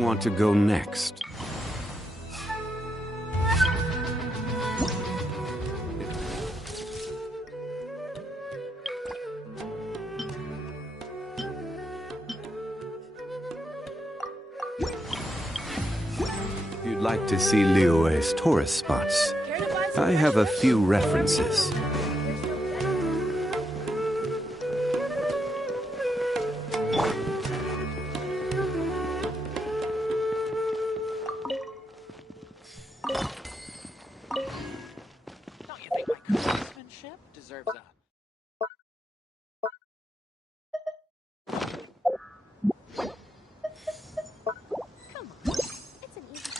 want to go next? If you'd like to see Liyue's tourist spots, I have a few references. Don't you think my craftsmanship deserves a... Come on, it's an easy.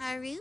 Harut?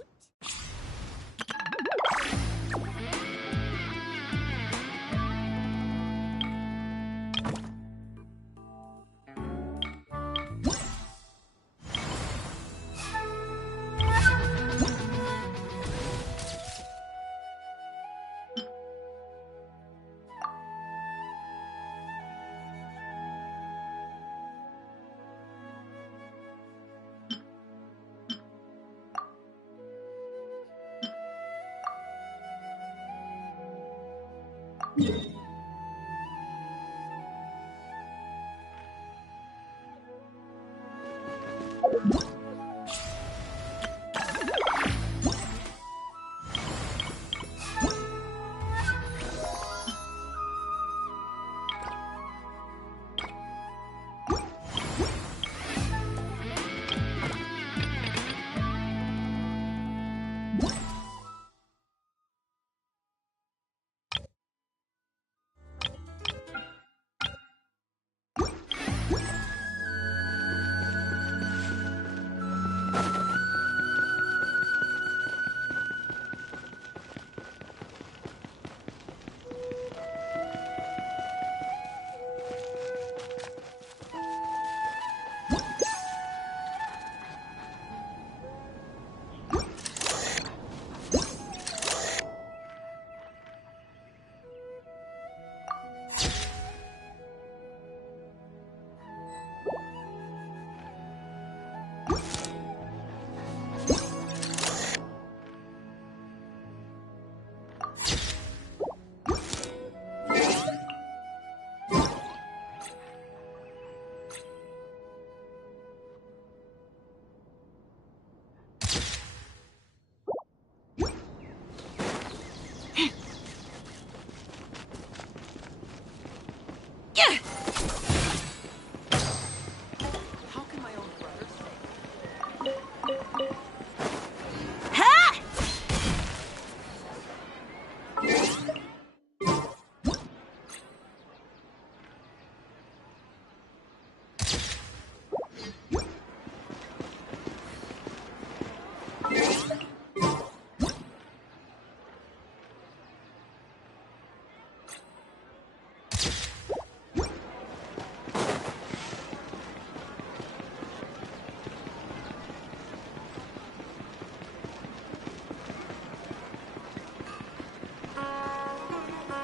How can my own brother say...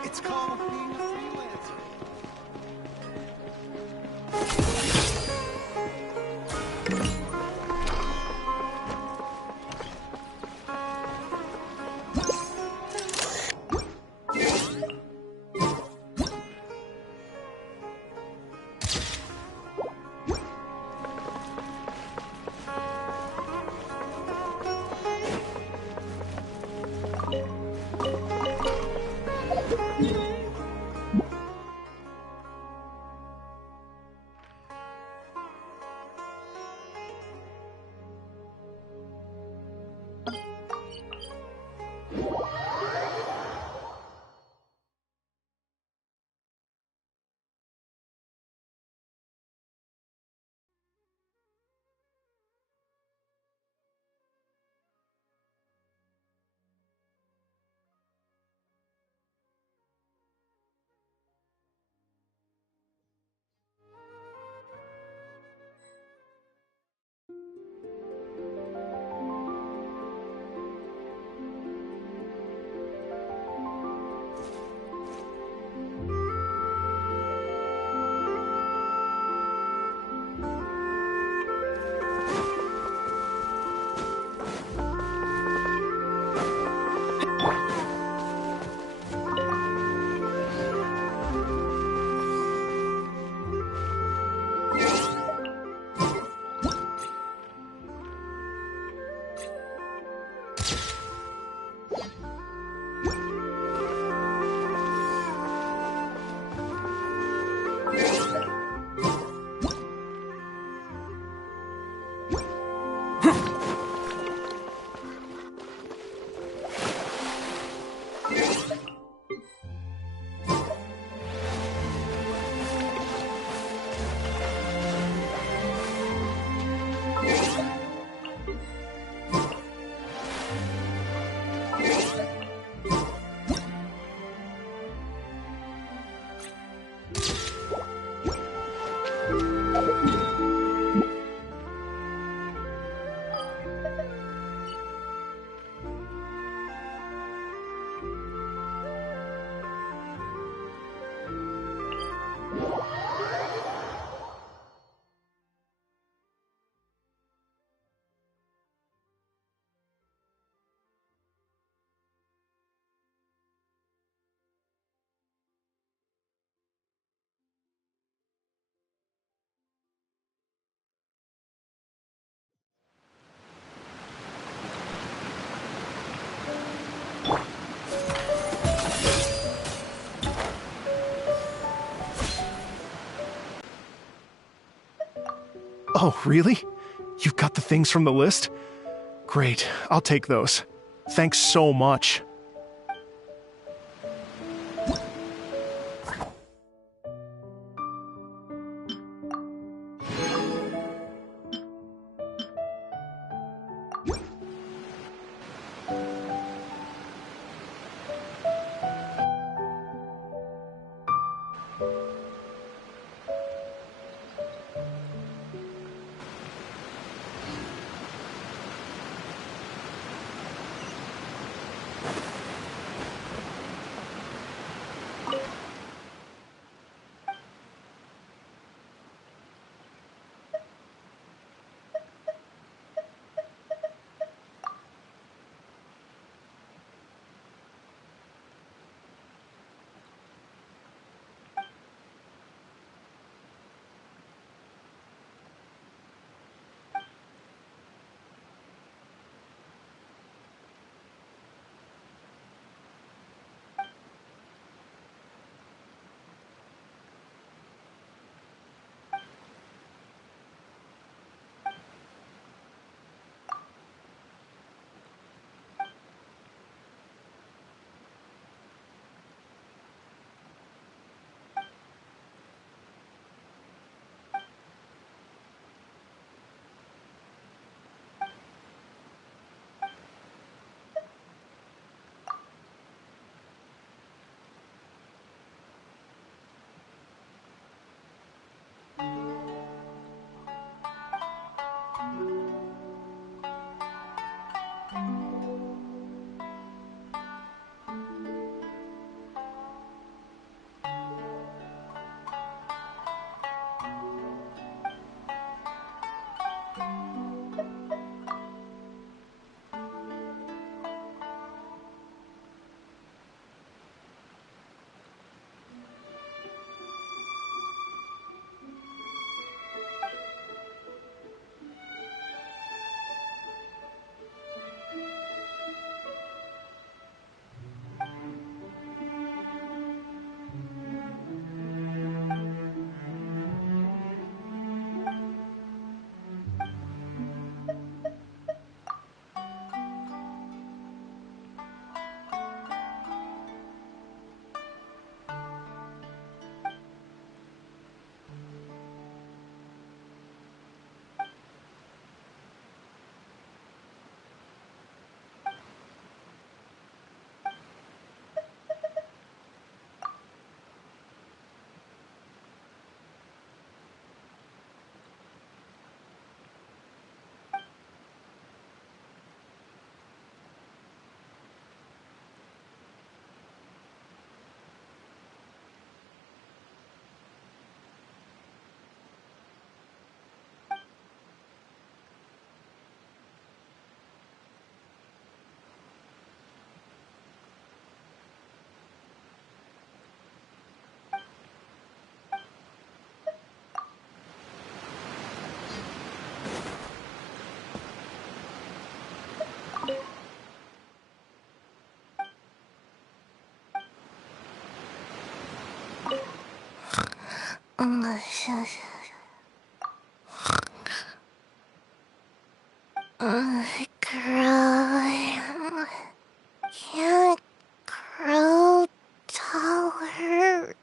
It's called being a freelancer. Oh, really? You've got the things from the list? Great, I'll take those. Thanks so much. Grow. Can't grow taller.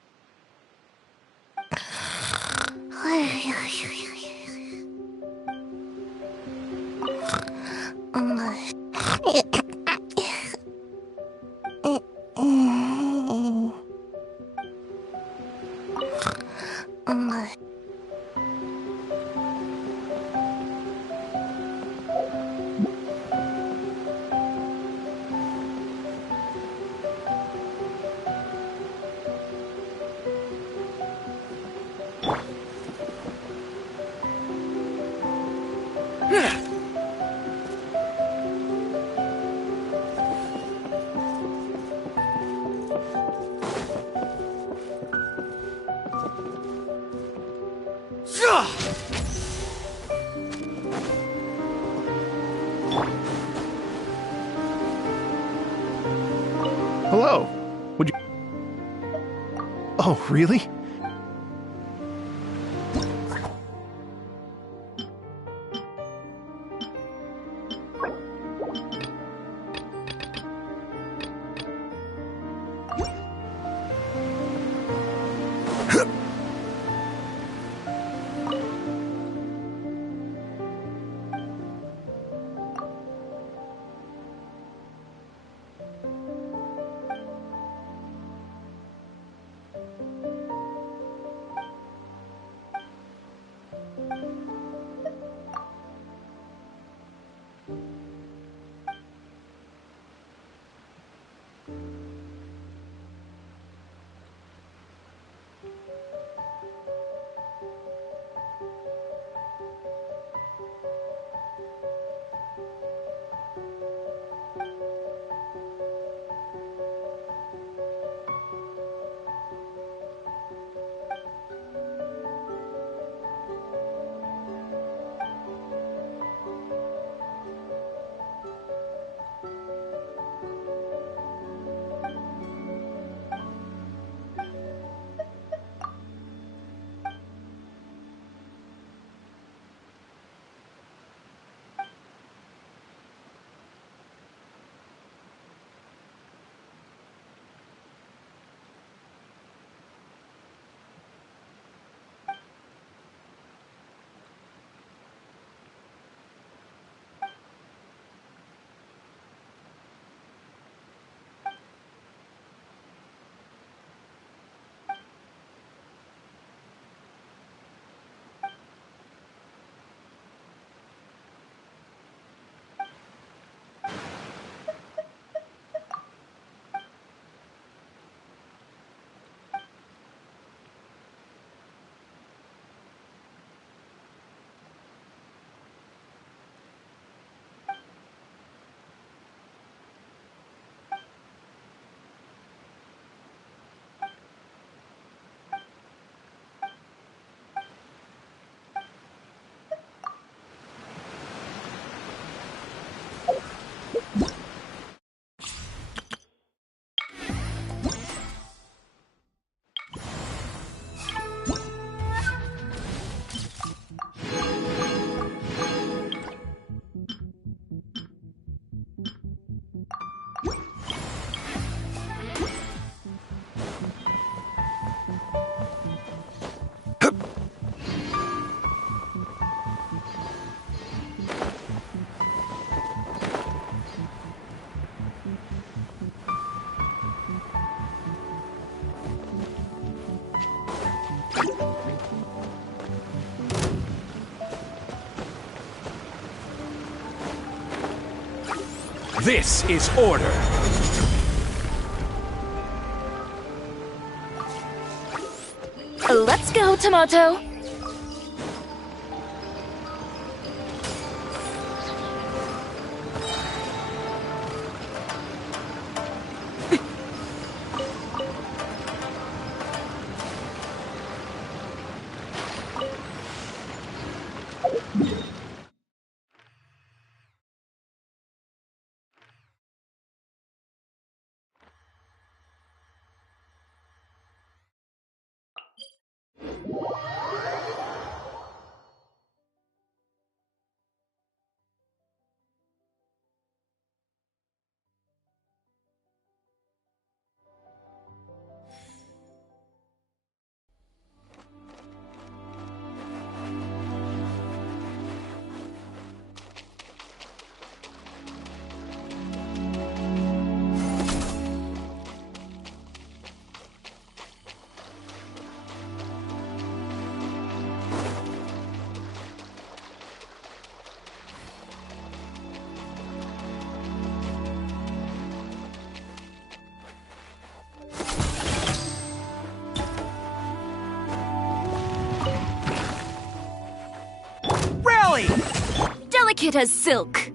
Hello. Would you... Oh, really? This is order. Let's go, Tomato. Delicate as silk.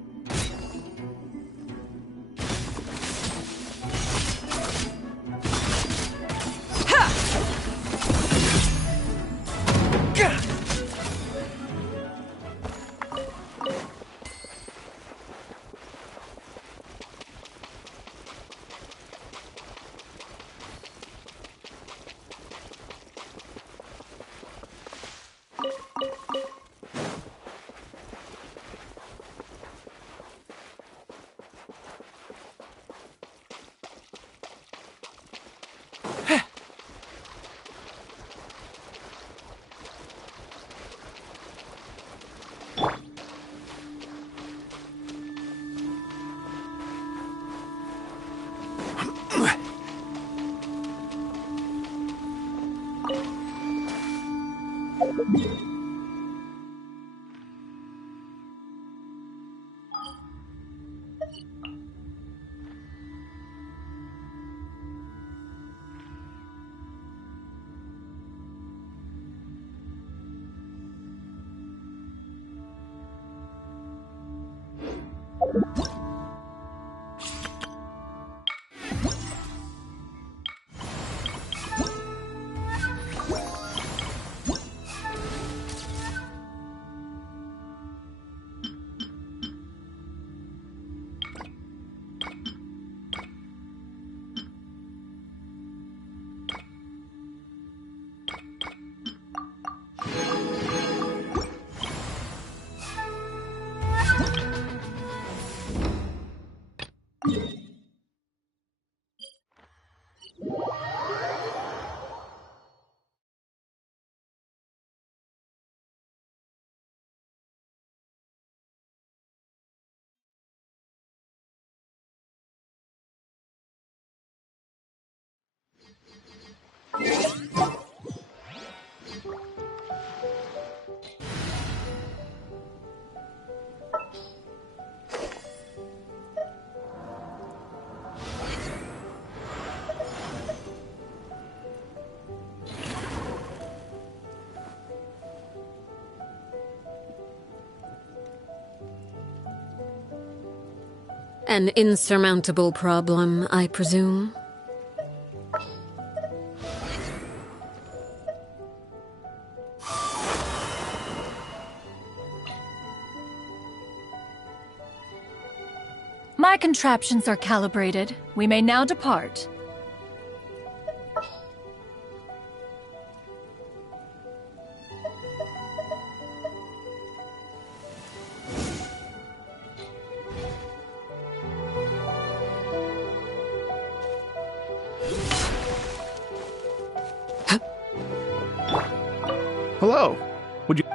An insurmountable problem, I presume? My contraptions are calibrated. We may now depart. Hello. Would you...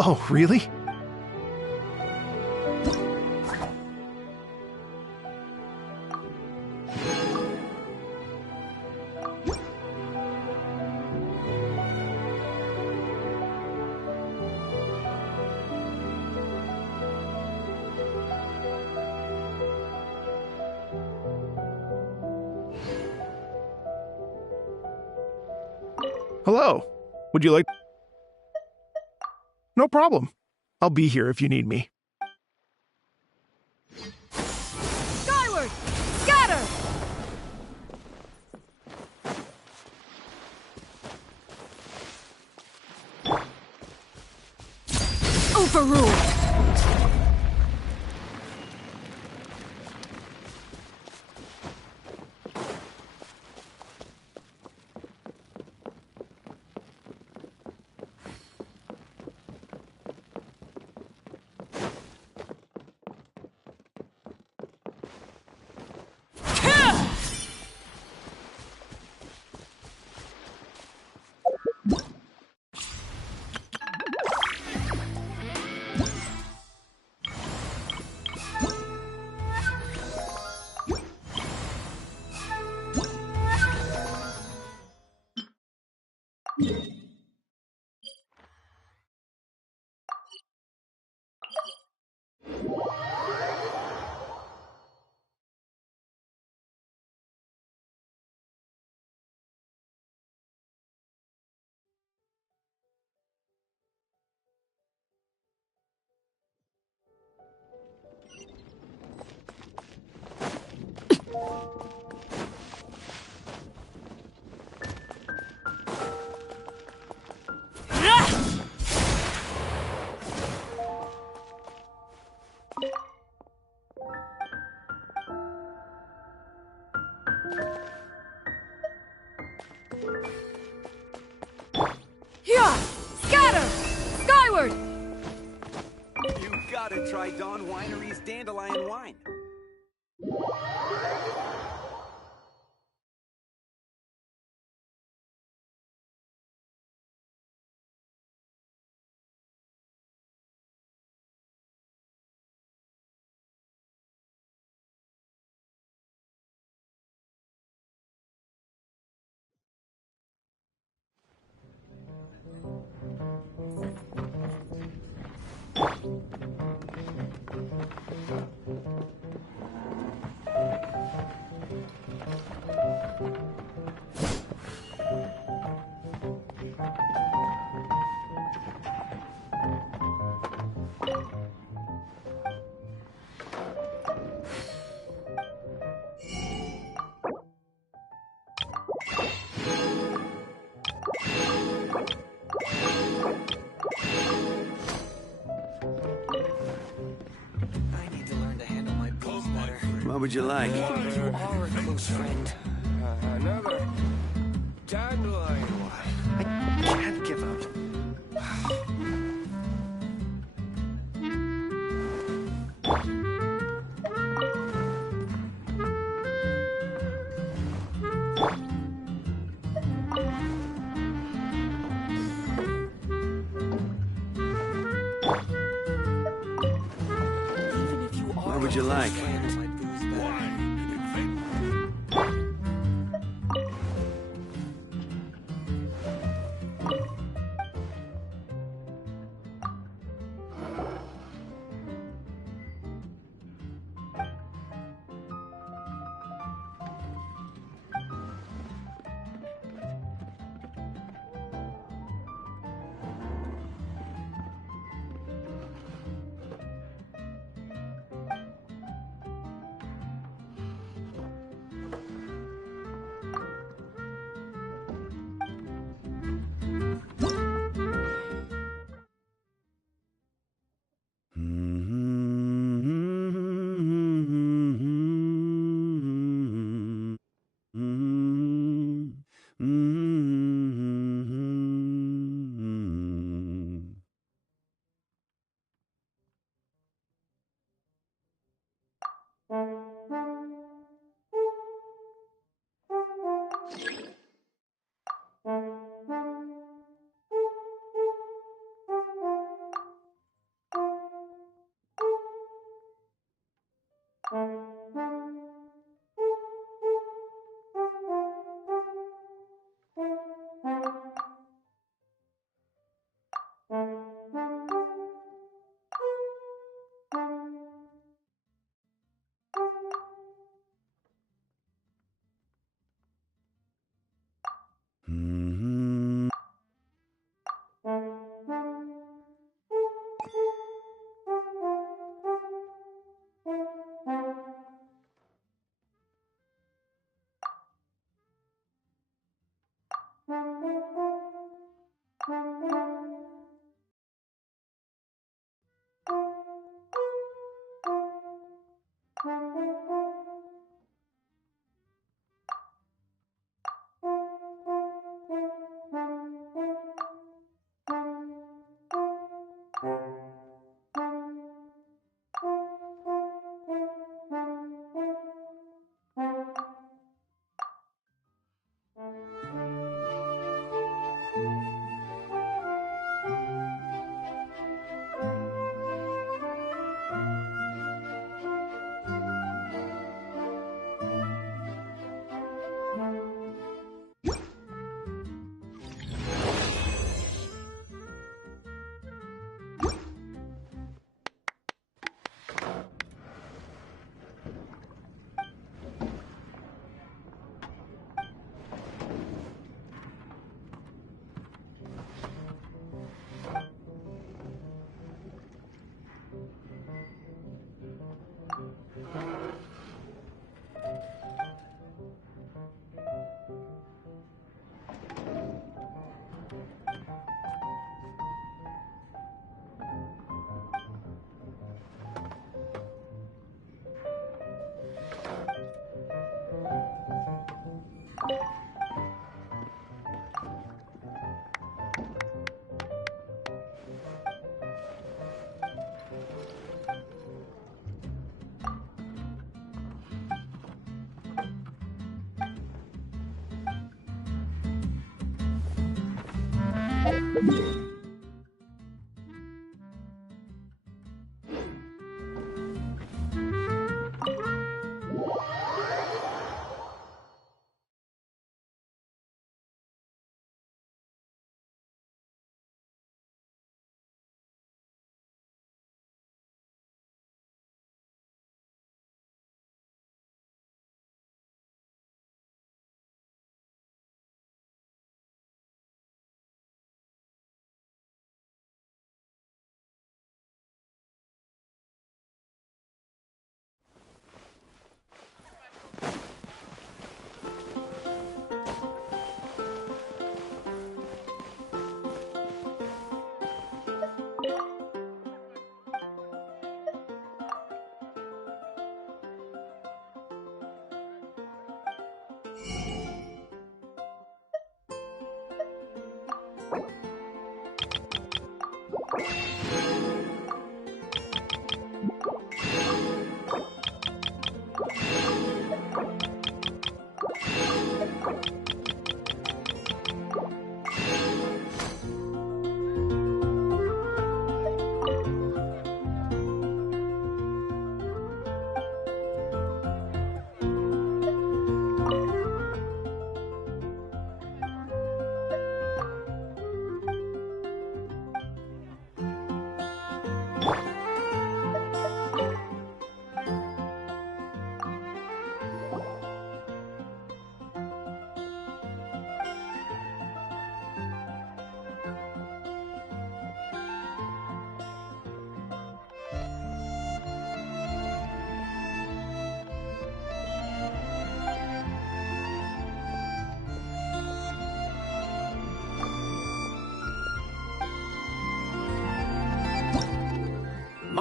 Oh, really? Hello. Would you like... No problem. I'll be here if you need me. Skyward! Scatter! Overruled! Scatter! Skyward! You gotta try Dawn Winery's Dandelion Wine. What would you like? You are a close friend. Another dandelion. I can't give up. Even if you are What would you a close like? friend,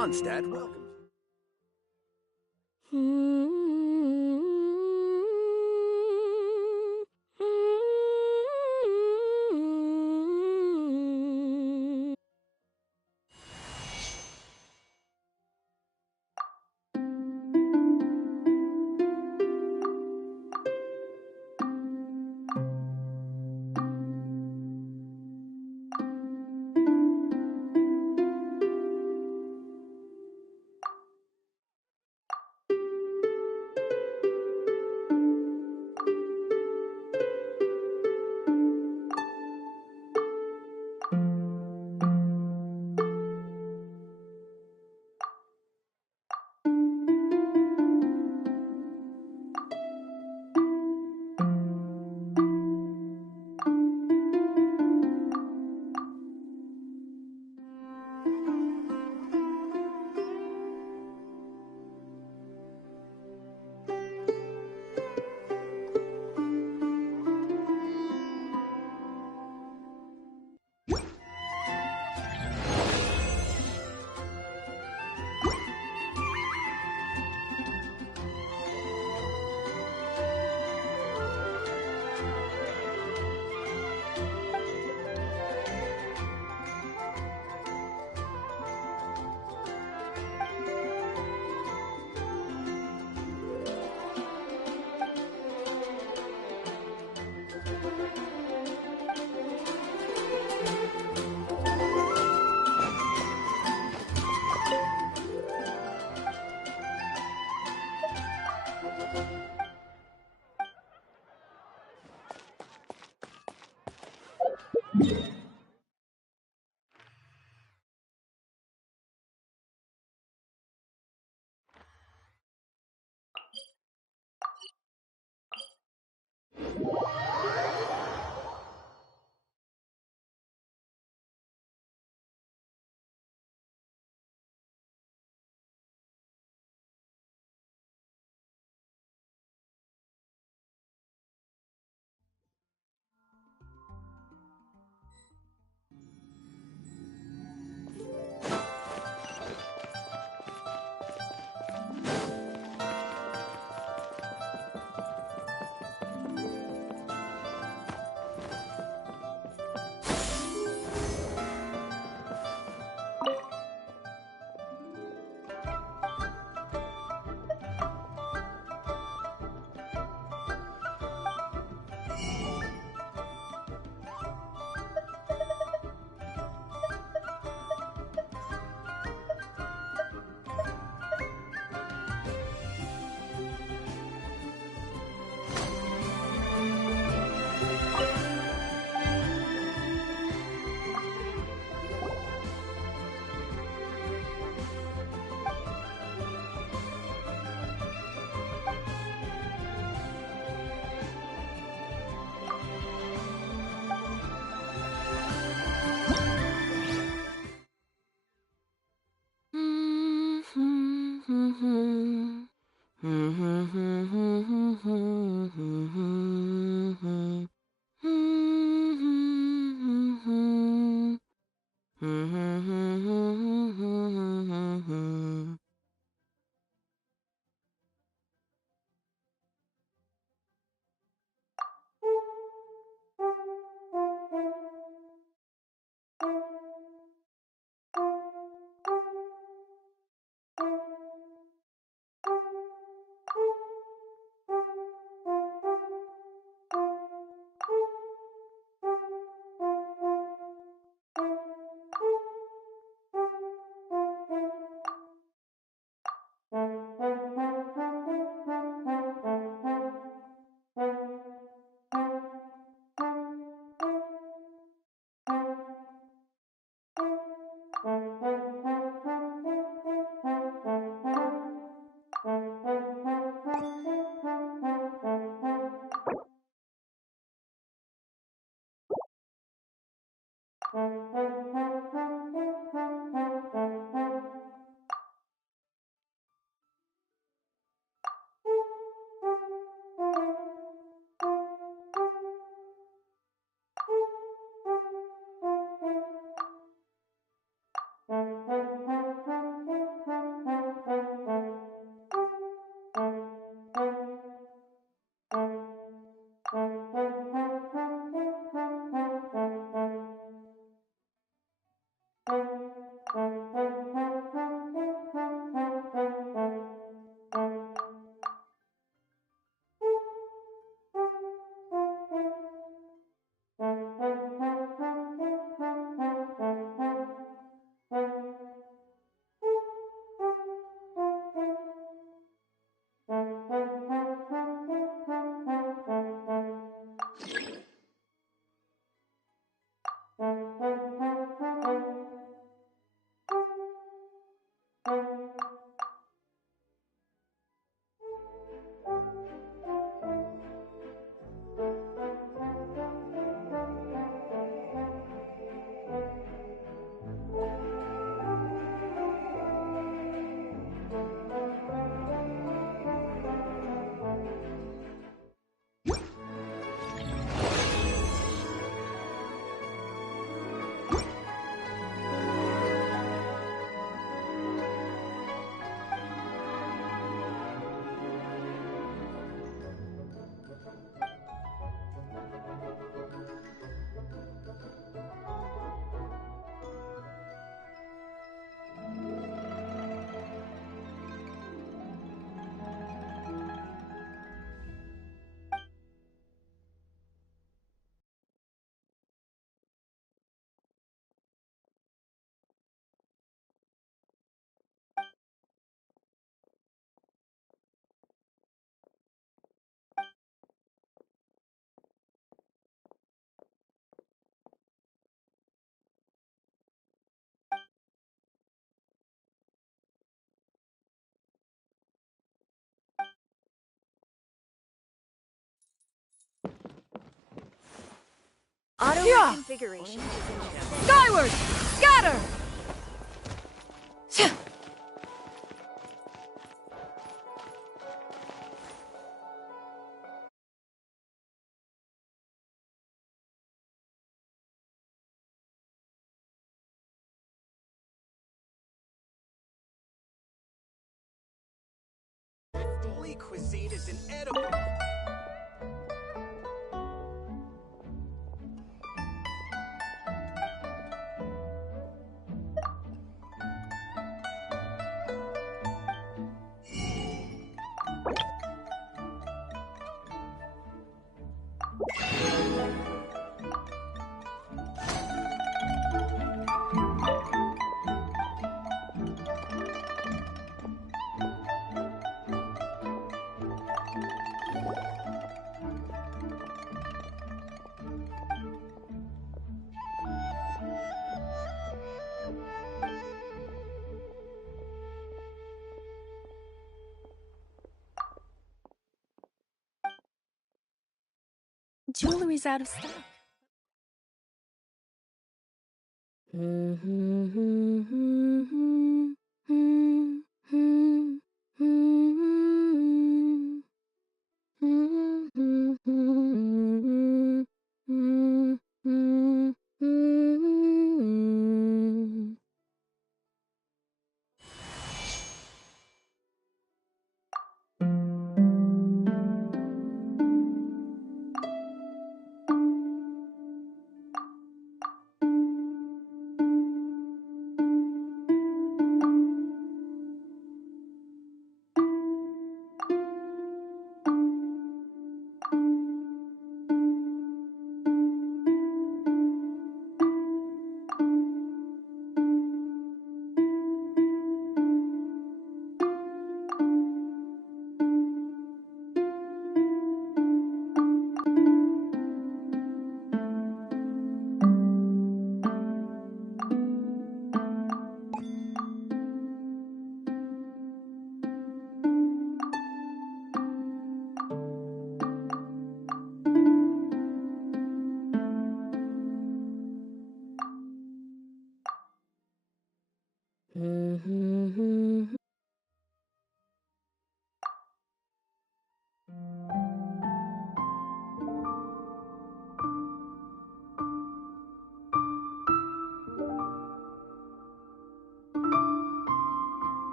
Mondstadt welcomes. Auto reconfiguration. Skyward! Scatter! Holy cuisine is inedible. Jewelry's out of stock.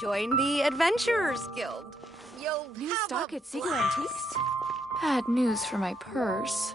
Join the Adventurers Guild. You'll New have stock a at Siegel blast. Antiques? Bad news for my purse.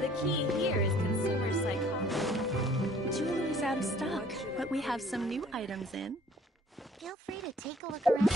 The key here is consumer psychology. Jewelry's out of stock, but we have some new items in. Feel free to take a look around.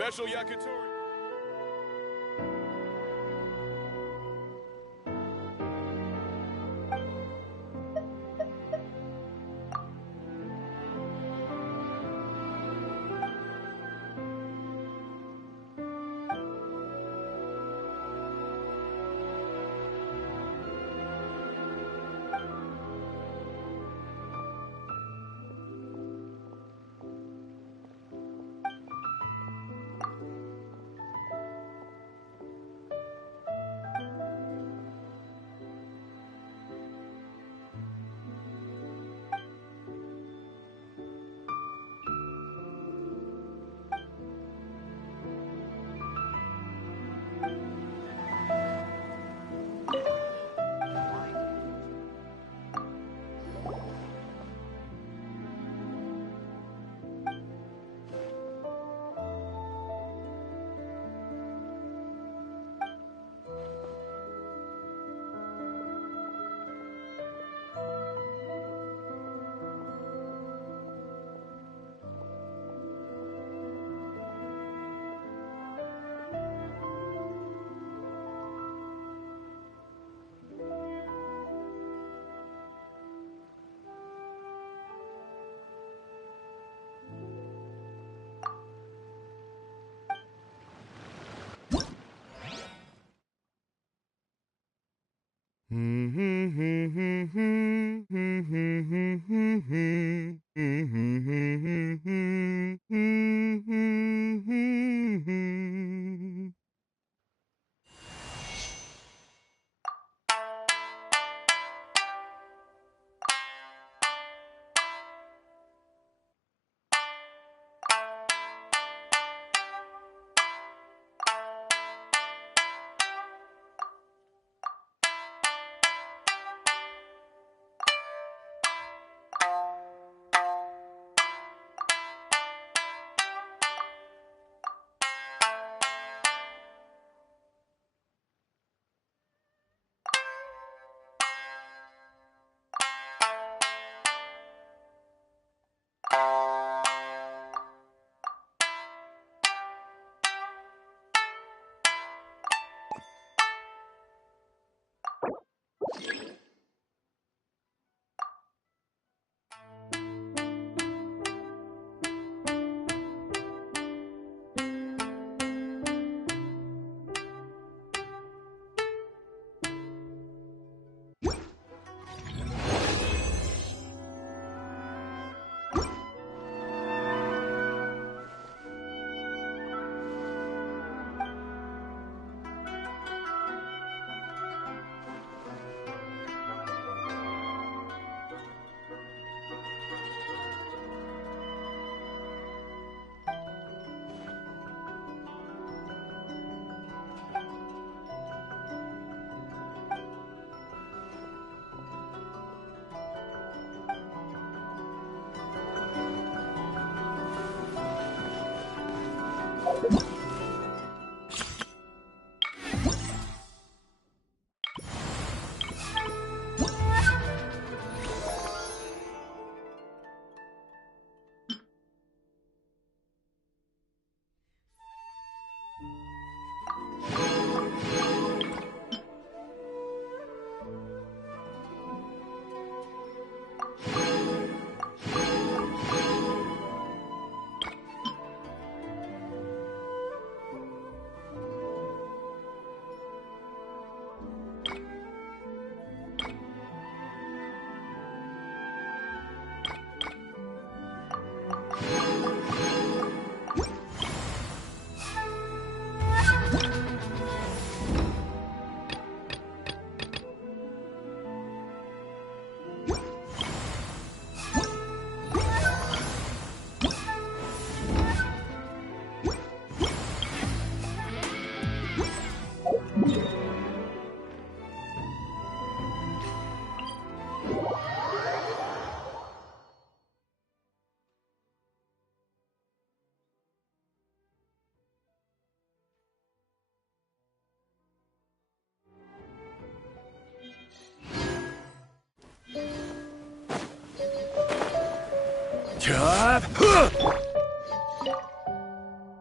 Special yakitori.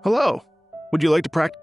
Hello. Would you like to practice?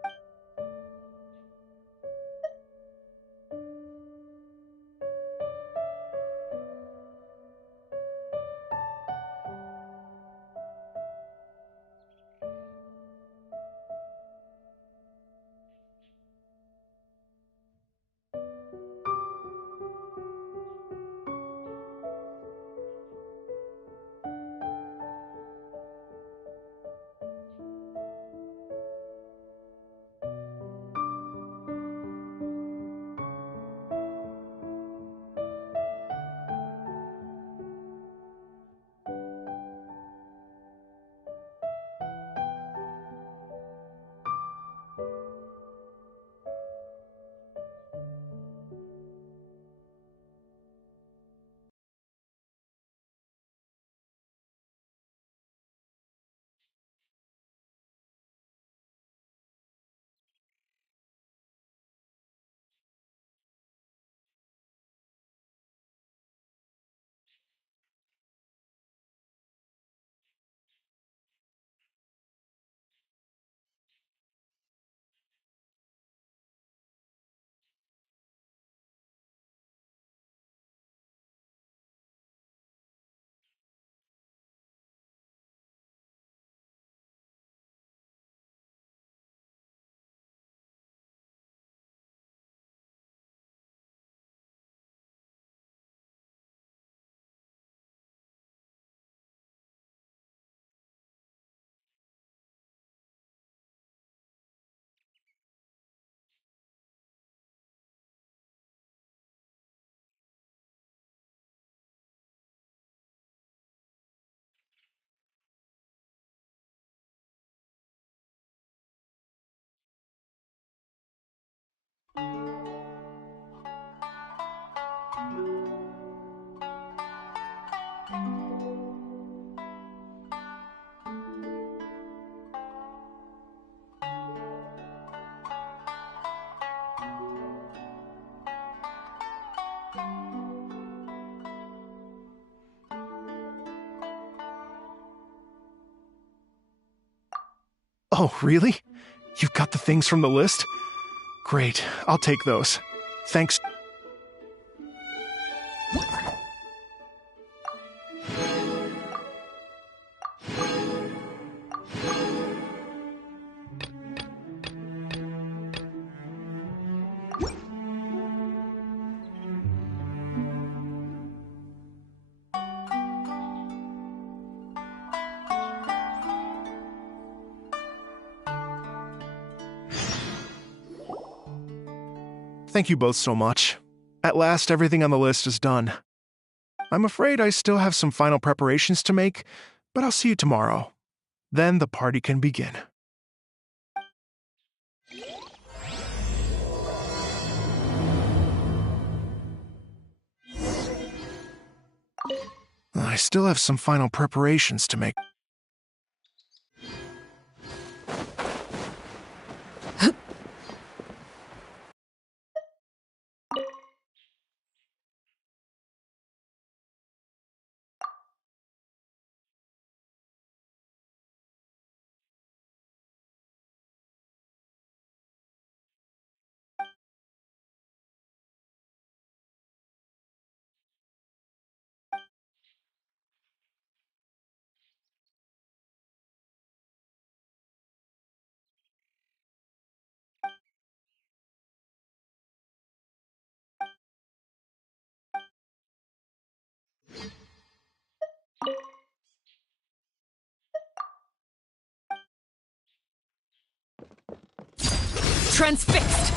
Oh, really? You've got the things from the list? Great, I'll take those. Thanks. Thank you both so much. At last, everything on the list is done. I'm afraid I still have some final preparations to make, but I'll see you tomorrow. Then the party can begin. I still have some final preparations to make. Transfixed!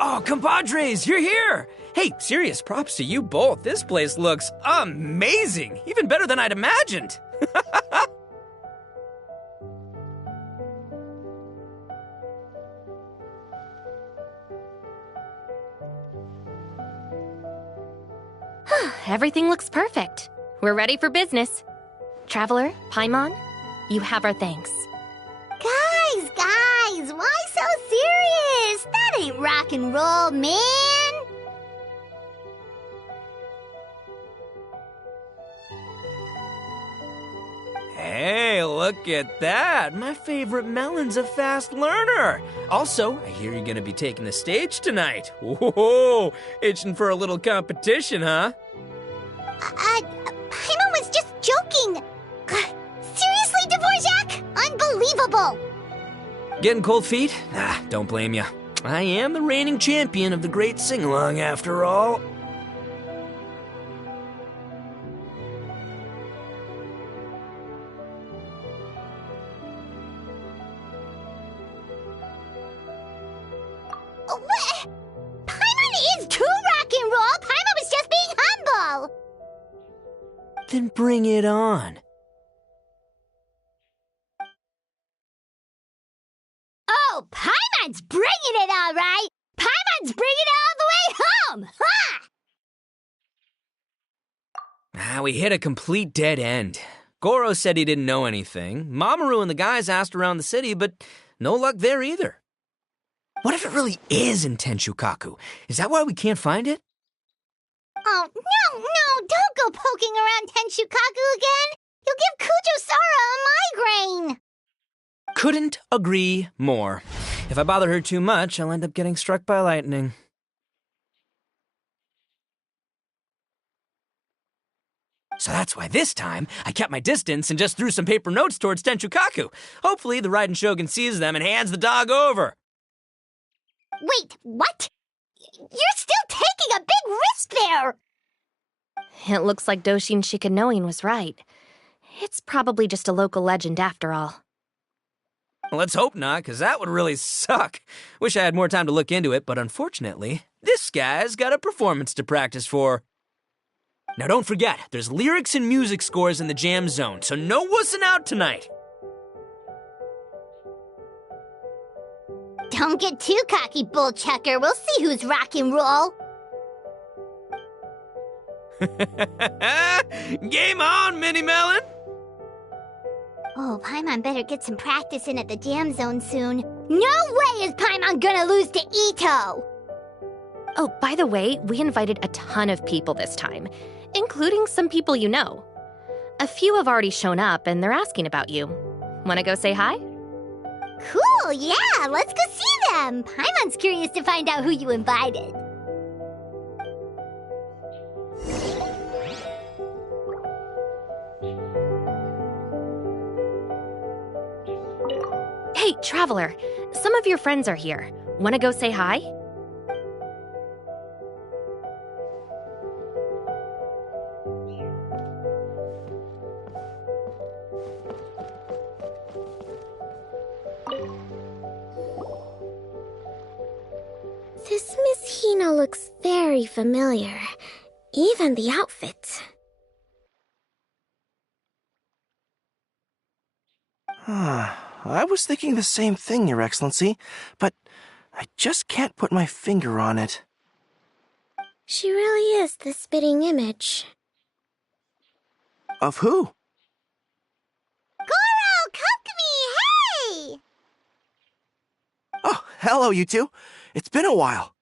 Oh, compadres, you're here! Hey, serious props to you both. This place looks amazing! Even better than I'd imagined! Everything looks perfect. We're ready for business. Traveler, Paimon, you have our thanks. Guys, why so serious? That ain't rock and roll, man. Hey, look at that! My favorite melon's a fast learner! Also, I hear you're gonna be taking the stage tonight. Whoa, itching for a little competition, huh? Paimon was just joking. Seriously, Dvorak? Unbelievable. Getting cold feet? Don't blame ya. I am the reigning champion of the great sing-along, after all. What? Paimon is too rock and roll. Paimon was just being humble. Then bring it on. all right. Paimon's bringing it all the way home! Ha! We hit a complete dead end. Goro said he didn't know anything. Mamoru and the guys asked around the city, but no luck there either. What if it really is in Tenshukaku? Is that why we can't find it? Oh, no, don't go poking around Tenshukaku again. You'll give Kujo-Sara a migraine. Couldn't agree more. If I bother her too much, I'll end up getting struck by lightning. So that's why this time, I kept my distance and just threw some paper notes towards Tenshukaku. Hopefully, the Raiden Shogun sees them and hands the dog over. Wait, what? You're still taking a big risk there! It looks like Doshin Shikanoin was right. It's probably just a local legend after all. Let's hope not, because that would really suck. Wish I had more time to look into it, but unfortunately, this guy's got a performance to practice for. Now don't forget, there's lyrics and music scores in the jam zone, so no wussing out tonight. Don't get too cocky, bullchucker. We'll see who's rock and roll. Game on, Mini Melon! Oh, Paimon better get some practice in at the jam zone soon. No way is Paimon gonna lose to Ito! Oh, by the way, we invited a ton of people this time, including some people you know. A few have already shown up, and they're asking about you. Wanna go say hi? Cool, yeah, let's go see them. Paimon's curious to find out who you invited. Hey, Traveler, some of your friends are here. Wanna go say hi? This Miss Hina looks very familiar. Even the outfit. I was thinking the same thing, Your Excellency, but I just can't put my finger on it. She really is the spitting image. Of who? Goro, Kokumi, hey! Oh, hello, you two. It's been a while.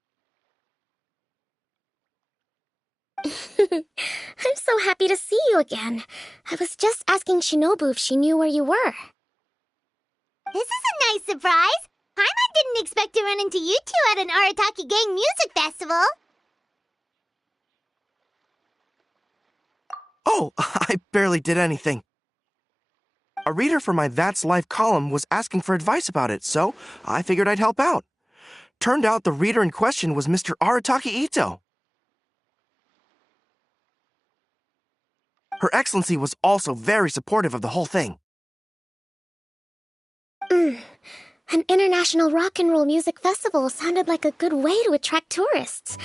I'm so happy to see you again. I was just asking Shinobu if she knew where you were. This is a nice surprise. Paimon didn't expect to run into you two at an Arataki Gang music festival. Oh, I barely did anything. A reader for my That's Life column was asking for advice about it, so I figured I'd help out. Turned out the reader in question was Mr. Arataki Ito. Her Excellency was also very supportive of the whole thing. An international rock and roll music festival sounded like a good way to attract tourists.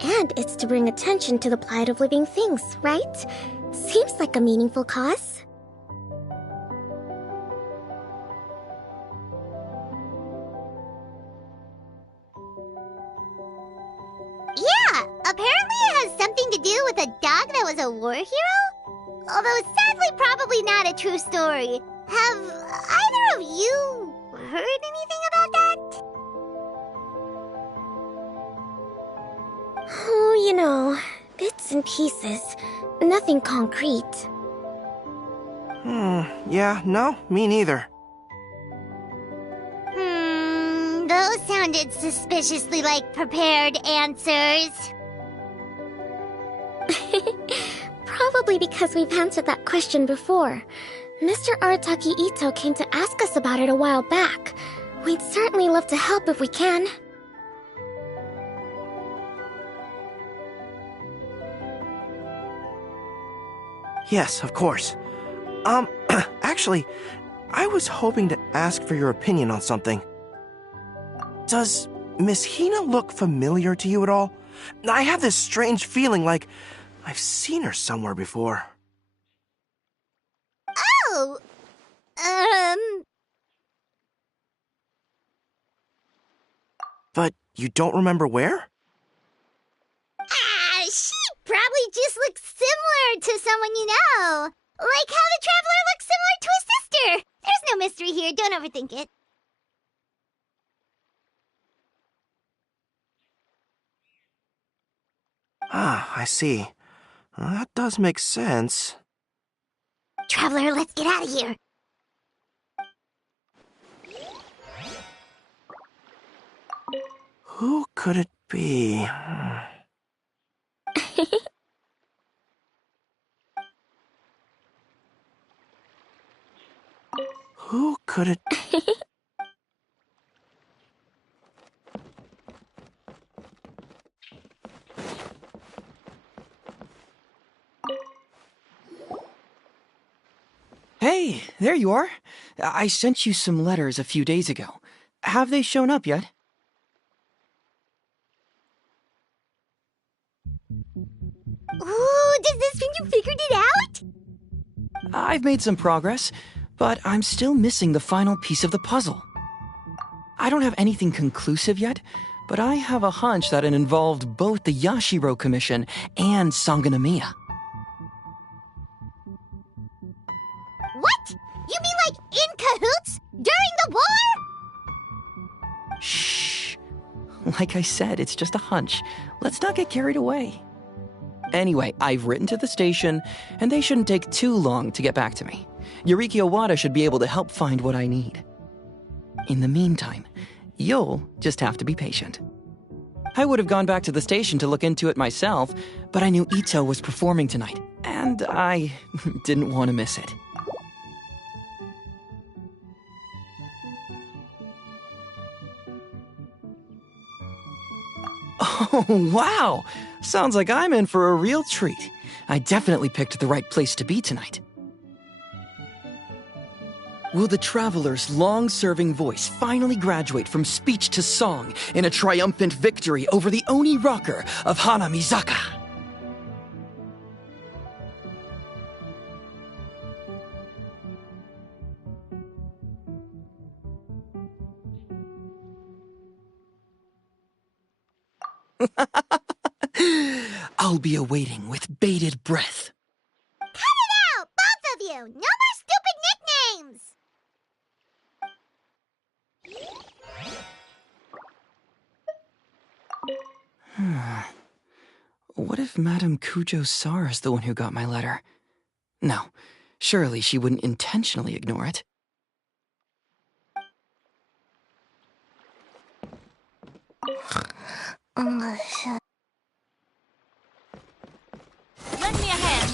And it's to bring attention to the plight of living things, right? Seems like a meaningful cause. Yeah, apparently it has something to do with a dog that was a war hero? Although sadly probably not a true story. Have either of you heard anything about that? Oh, you know, bits and pieces. Nothing concrete. Yeah, no, me neither. Those sounded suspiciously like prepared answers. Probably because we've answered that question before. Mr. Arataki Ito came to ask us about it a while back. We'd certainly love to help if we can. Yes, of course. Actually, I was hoping to ask for your opinion on something. Does Miss Hina look familiar to you at all? I have this strange feeling like I've seen her somewhere before. Oh! But You don't remember where? She probably just looks similar to someone you know. Like how the Traveler looks similar to his sister. There's no mystery here, don't overthink it. Ah, I see. That does make sense. Traveler, let's get out of here. Who could it be? Who could it... Hey, there you are. I sent you some letters a few days ago. Have they shown up yet? Ooh, does this mean you figured it out? I've made some progress, but I'm still missing the final piece of the puzzle. I don't have anything conclusive yet, but I have a hunch that it involved both the Yashiro Commission and Sangonomiya. What? You mean like in cahoots? During the war? Shh. Like I said, it's just a hunch. Let's not get carried away. Anyway, I've written to the station, and they shouldn't take too long to get back to me. Yuriki Owada should be able to help find what I need. In the meantime, you'll just have to be patient. I would have gone back to the station to look into it myself, but I knew Ito was performing tonight, and I didn't want to miss it. Oh, wow! Sounds like I'm in for a real treat. I definitely picked the right place to be tonight. Will the Traveler's long-serving voice finally graduate from speech to song in a triumphant victory over the Oni rocker of Hanamizaka? I'll be awaiting with bated breath. Cut it out, both of you! No more stupid nicknames! What if Madame Kujo-Sar is the one who got my letter? No, surely she wouldn't intentionally ignore it. Lend me a hand.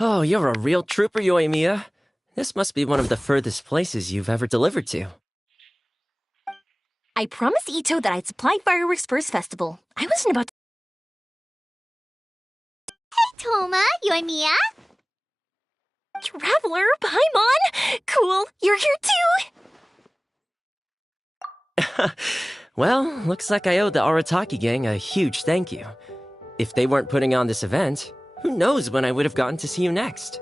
Oh, you're a real trooper, Yoimiya. This must be one of the furthest places you've ever delivered to. I promised Ito that I'd supply fireworks for his festival. I wasn't about to... Hey, Toma, Yoimiya. Traveler, Paimon! Cool, you're here too! Well, looks like I owe the Arataki gang a huge thank you. If they weren't putting on this event, who knows when I would have gotten to see you next.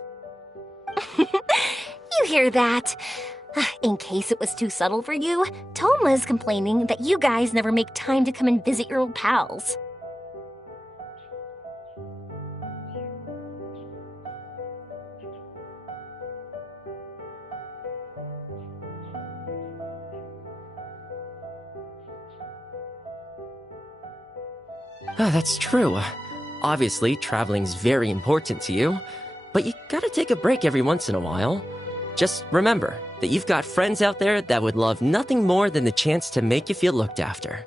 You hear that? In case it was too subtle for you, Toma's complaining that you guys never make time to come and visit your old pals. That's true. Obviously, traveling's very important to you, but you gotta take a break every once in a while. Just remember that you've got friends out there that would love nothing more than the chance to make you feel looked after.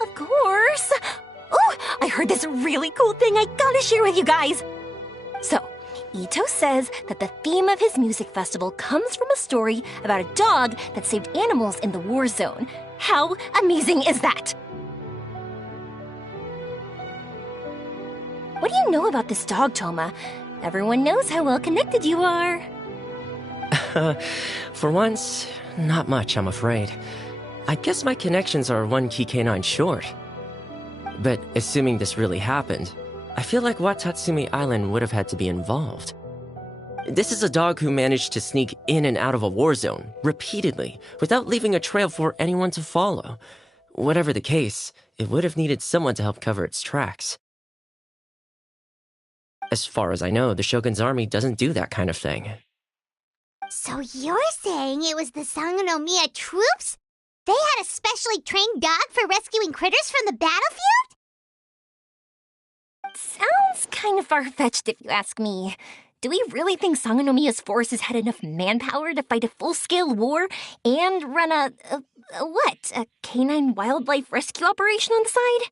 Of course! Oh, I heard this really cool thing I gotta share with you guys! So, Ito says that the theme of his music festival comes from a story about a dog that saved animals in the war zone. How amazing is that? What do you know about this dog, Toma? Everyone knows how well connected you are. For once, not much, I'm afraid. I guess my connections are one key canine short. But assuming this really happened, I feel like Watatsumi Island would have had to be involved. This is a dog who managed to sneak in and out of a war zone repeatedly without leaving a trail for anyone to follow. Whatever the case, it would have needed someone to help cover its tracks. As far as I know, the Shogun's army doesn't do that kind of thing. So you're saying it was the Sangonomiya troops? They had a specially trained dog for rescuing critters from the battlefield? Sounds kind of far-fetched if you ask me. Do we really think Sangonomiya's forces had enough manpower to fight a full-scale war and run a canine wildlife rescue operation on the side?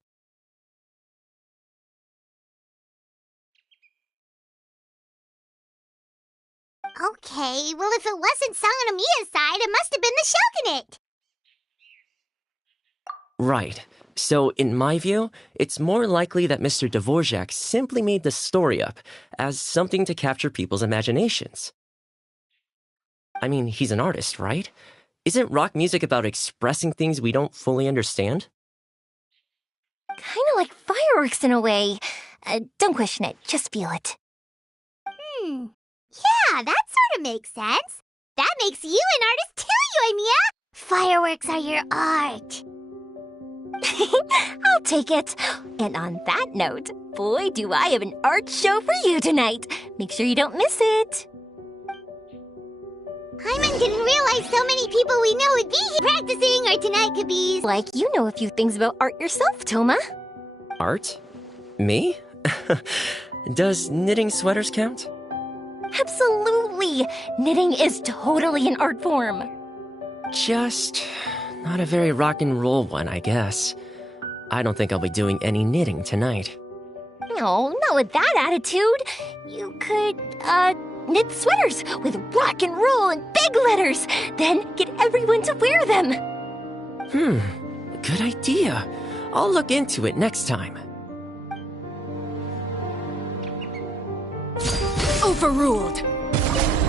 Okay, well if it wasn't Sangonomiya's side, it must have been the Shogunate. Right. So, in my view, it's more likely that Mr. Dvorak simply made the story up as something to capture people's imaginations. I mean, he's an artist, right? Isn't rock music about expressing things we don't fully understand? Kinda like fireworks in a way. Don't question it, just feel it. Yeah, that sort of makes sense. That makes you an artist too, Yoimiya! Fireworks are your art. I'll take it. And on that note, boy, do I have an art show for you tonight. Make sure you don't miss it. Paimon didn't realize so many people we know would be here practicing, or tonight could be... Like you know a few things about art yourself, Toma. Art? Me? Does knitting sweaters count? Absolutely! Knitting is totally an art form. Just not a very rock and roll one, I guess. I don't think I'll be doing any knitting tonight. No, not with that attitude. You could, knit sweaters with rock and roll and big letters, then get everyone to wear them. Good idea. I'll look into it next time. Overruled.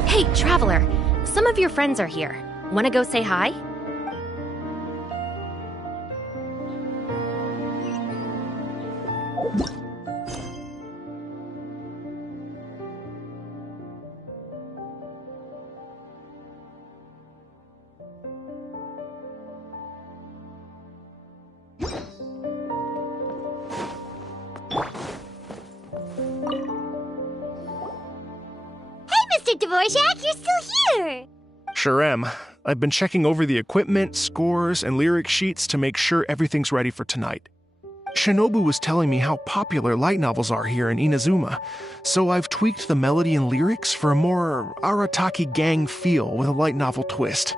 Hey, Traveler, some of your friends are here. Wanna go say hi? Mr. Dvorak, you're still here! Sure am. I've been checking over the equipment, scores, and lyric sheets to make sure everything's ready for tonight. Shinobu was telling me how popular light novels are here in Inazuma, so I've tweaked the melody and lyrics for a more Arataki gang feel with a light novel twist.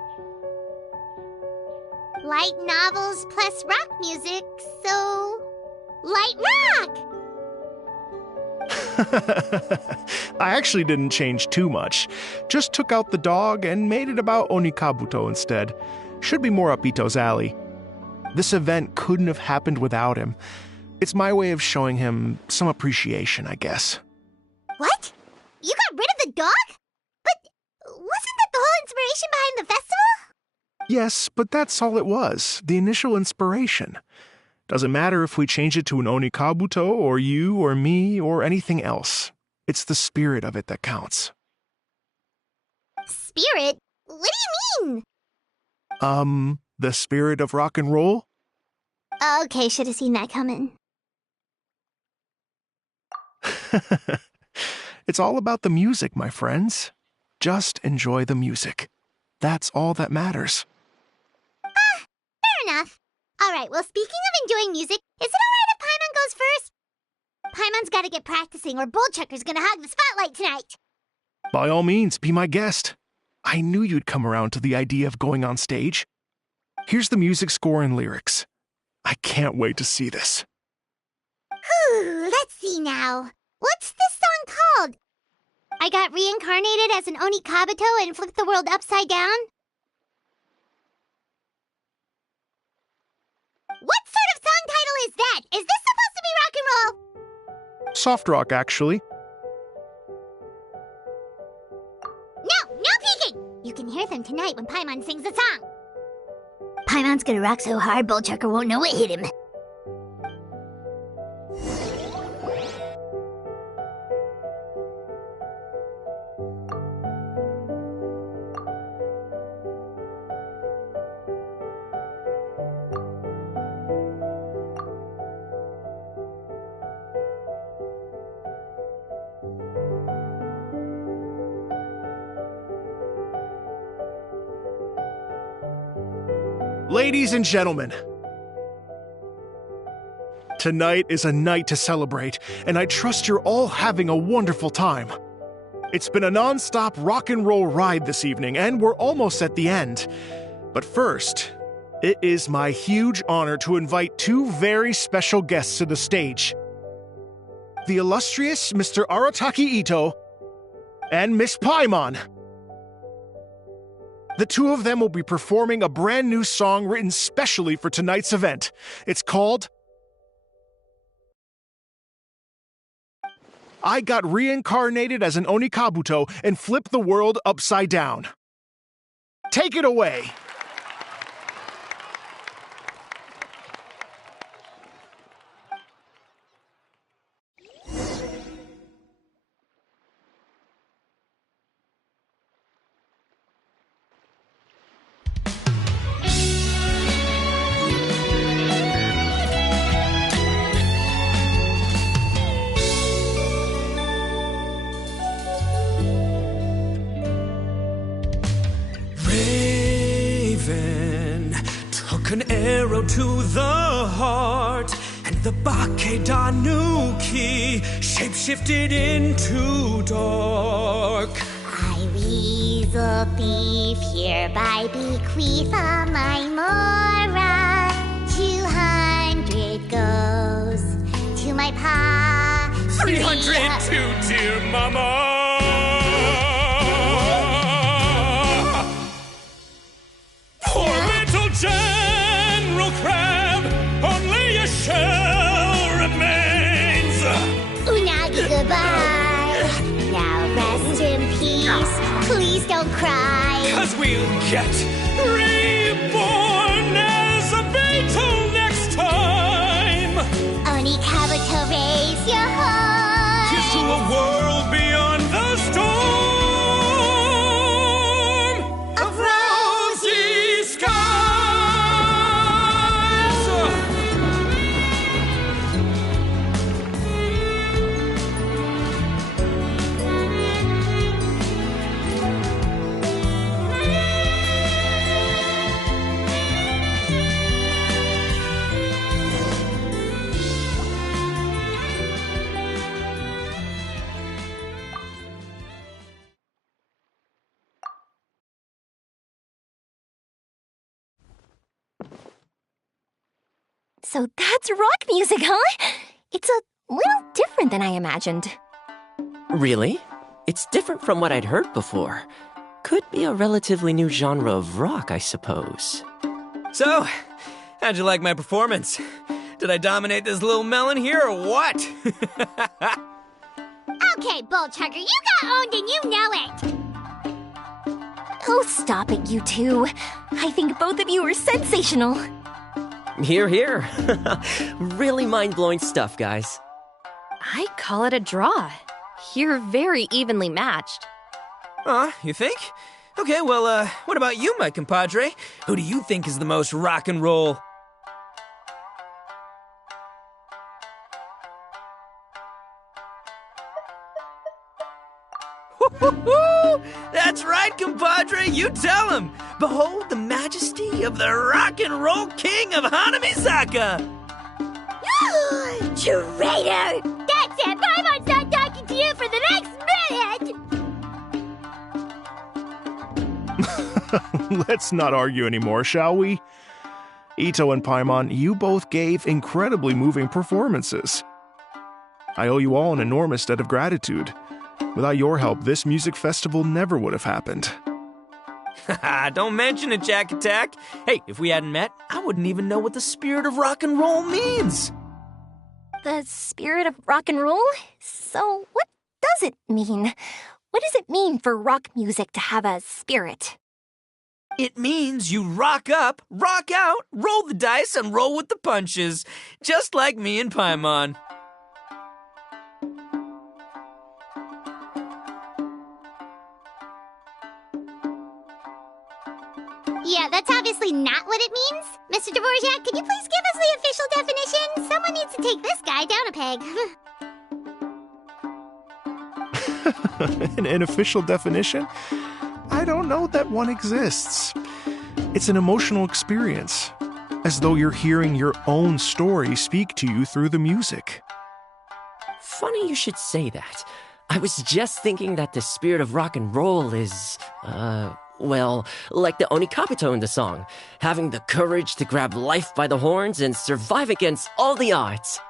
Light novels plus rock music, so... light rock! I actually didn't change too much. Just took out the dog and made it about Onikabuto instead. Should be more up Ito's alley. This event couldn't have happened without him. It's my way of showing him some appreciation, I guess. What? You got rid of the dog? But wasn't that the whole inspiration behind the festival? Yes, but that's all it was, the initial inspiration. Doesn't matter if we change it to an Onikabuto, or you, or me, or anything else. It's the spirit of it that counts. Spirit? What do you mean? The spirit of rock and roll? Okay, should have seen that coming. It's all about the music, my friends. Just enjoy the music. That's all that matters. Fair enough. Alright, well, speaking of enjoying music, is it alright if Paimon goes first? Paimon's gotta get practicing, or Bullchucker's gonna hog the spotlight tonight. By all means, be my guest. I knew you'd come around to the idea of going on stage. Here's the music score and lyrics. I can't wait to see this. Whew, let's see now. What's this song called? I got reincarnated as an Onikabuto and flipped the world upside down? What sort of song title is that? Is this supposed to be rock and roll? Soft rock, actually. No peeking! You can hear them tonight when Paimon sings the song. Paimon's gonna rock so hard, Bullchucker won't know what hit him. Ladies and gentlemen, tonight is a night to celebrate, and I trust you're all having a wonderful time. It's been a non-stop rock and roll ride this evening, and we're almost at the end. But first, it is my huge honor to invite two very special guests to the stage. The illustrious Mr. Arataki Ito and Miss Paimon. The two of them will be performing a brand new song written specially for tonight's event. It's called I Got Reincarnated as an Onikabuto and Flipped the World Upside Down. Take it away! An arrow to the heart, and the Bakedanuki shapeshifted into dark. I, weasel thief, hereby bequeath all my mora. 200 goes to my pa. 300 to dear mama. Poor little General Crab, only a shell remains. Unagi, goodbye. Now rest in peace. Please don't cry. 'Cause we'll get reborn as a beetle next time. Onikabuto, raise your heart. Here's to a world beyond the storm of rosy skies. So that's rock music, huh? It's a little different than I imagined. Really? It's different from what I'd heard before. Could be a relatively new genre of rock, I suppose. So, how'd you like my performance? Did I dominate this little melon here or what? Okay, Bullchucker, you got owned and you know it. Oh, stop it, you two. I think both of you are sensational. Hear, hear. Really mind-blowing stuff, guys. I call it a draw. You're very evenly matched. You think? Okay, well, what about you, my compadre? Who do you think is the most rock and roll? That's right, compadre, you tell him! Behold the majesty of the rock and roll king of Hanamisaka! Traitor! That's it! Paimon's not talking to you for the next minute! Let's not argue anymore, shall we? Ito and Paimon, you both gave incredibly moving performances. I owe you all an enormous debt of gratitude. Without your help, this music festival never would have happened. Don't mention it, Jack Attack. Hey, if we hadn't met, I wouldn't even know what the spirit of rock and roll means. The spirit of rock and roll? So what does it mean? What does it mean for rock music to have a spirit? It means you rock up, rock out, roll the dice, and roll with the punches, just like me and Paimon. Yeah, that's obviously not what it means. Mr. Dvorak, could you please give us the official definition? Someone needs to take this guy down a peg. An official definition? I don't know that one exists. It's an emotional experience, as though you're hearing your own story speak to you through the music. Funny you should say that. I was just thinking that the spirit of rock and roll is, well, like the Onikapito in the song, having the courage to grab life by the horns and survive against all the odds.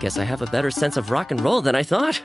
Guess I have a better sense of rock and roll than I thought.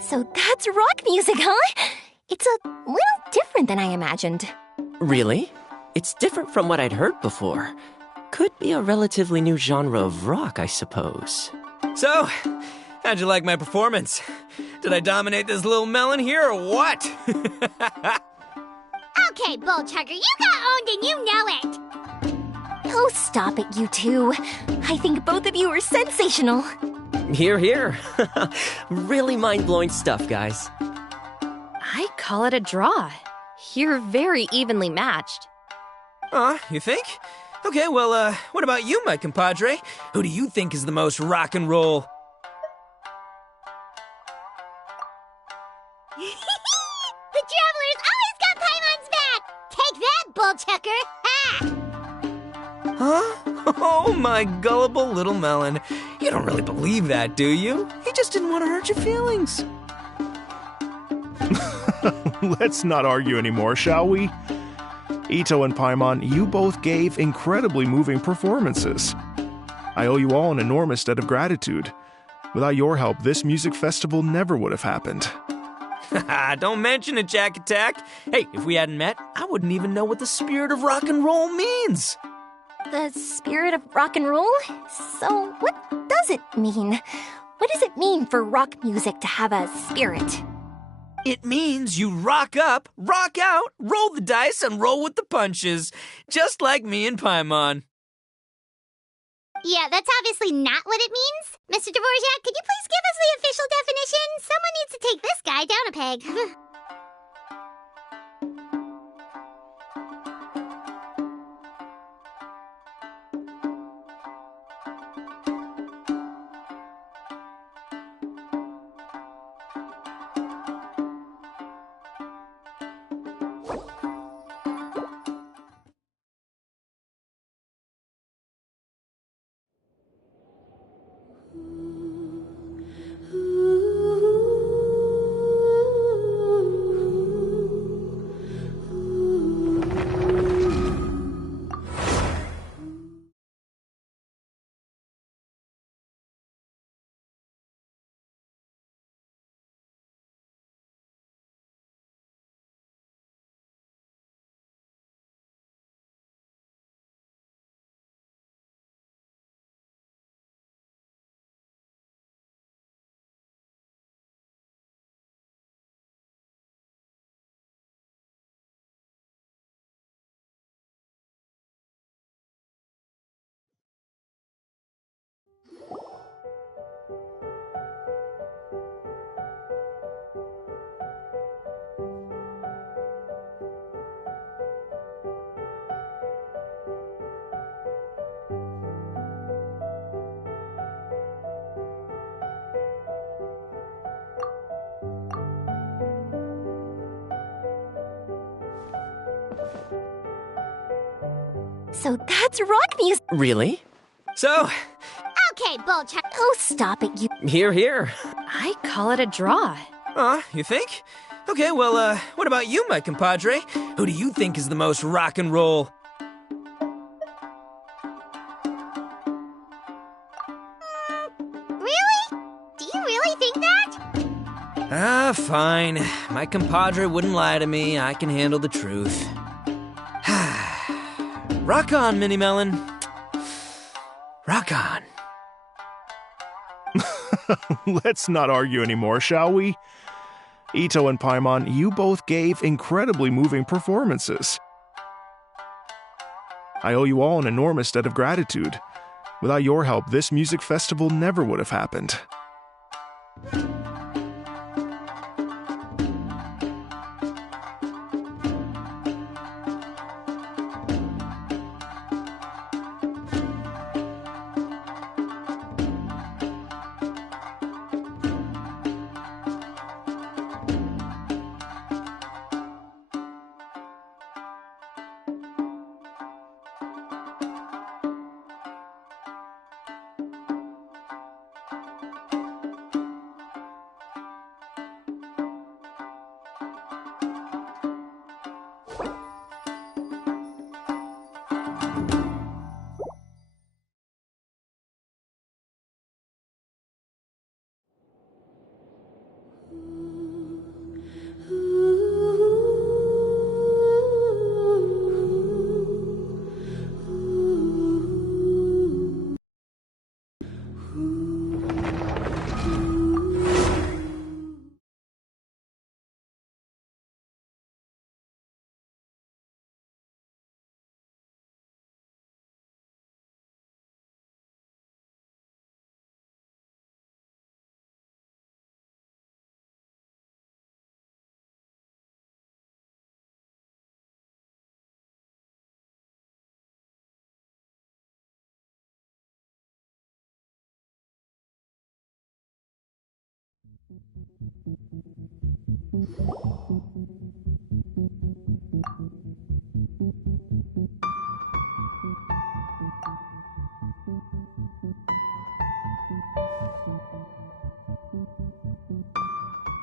So that's rock music, huh? It's a little different than I imagined. Really? It's different from what I'd heard before. Could be a relatively new genre of rock, I suppose. So, how'd you like my performance? Did I dominate this little melon here or what? Okay, Bullchugger, you got owned and you know it. Oh, stop it, you two. I think both of you are sensational. Hear, hear. Really mind-blowing stuff, guys. I call it a draw. You're very evenly matched. You think? Okay, well, what about you, my compadre? Who do you think is the most rock and roll? The Traveler's always got Paimon's back! Take that, Bullchucker! Ha! Huh? Oh, my gullible little melon. You don't really believe that, do you? He just didn't want to hurt your feelings. Let's not argue anymore, shall we? Ito and Paimon, you both gave incredibly moving performances. I owe you all an enormous debt of gratitude. Without your help, this music festival never would have happened. Don't mention it, Jack Attack. Hey, if we hadn't met, I wouldn't even know what the spirit of rock and roll means. The spirit of rock and roll? So, what does it mean? What does it mean for rock music to have a spirit? It means you rock up, rock out, roll the dice, and roll with the punches, just like me and Paimon. Yeah, that's obviously not what it means. Mr. Dvorak, could you please give us the official definition? Someone needs to take this guy down a peg. So that's rock music. Really? So, Okay, Bullchuck. Oh, stop it, you. Here, here. I call it a draw. you think? Okay, well, what about you, my compadre? Who do you think is the most rock and roll? Really? Do you really think that? Fine. My compadre wouldn't lie to me. I can handle the truth. Rock on, Mini Melon. Rock on. Let's not argue anymore, shall we? Ito and Paimon, you both gave incredibly moving performances. I owe you all an enormous debt of gratitude. Without your help, this music festival never would have happened.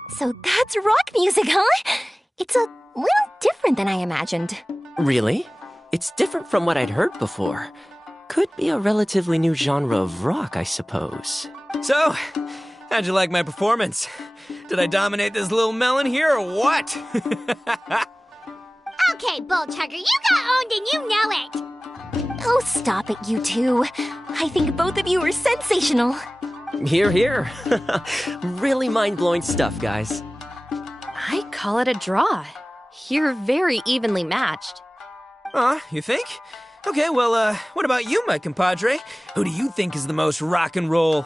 So that's rock music, huh? It's a little different than I imagined. Really? It's different from what I'd heard before. Could be a relatively new genre of rock, I suppose. So, how'd you like my performance? Did I dominate this little melon here or what? Okay, Bullchucker, you got owned and you know it. Oh, stop it, you two. I think both of you are sensational. Here, here. Really mind-blowing stuff, guys. I call it a draw. You're very evenly matched. You think? Okay, well, what about you, my compadre? Who do you think is the most rock and roll?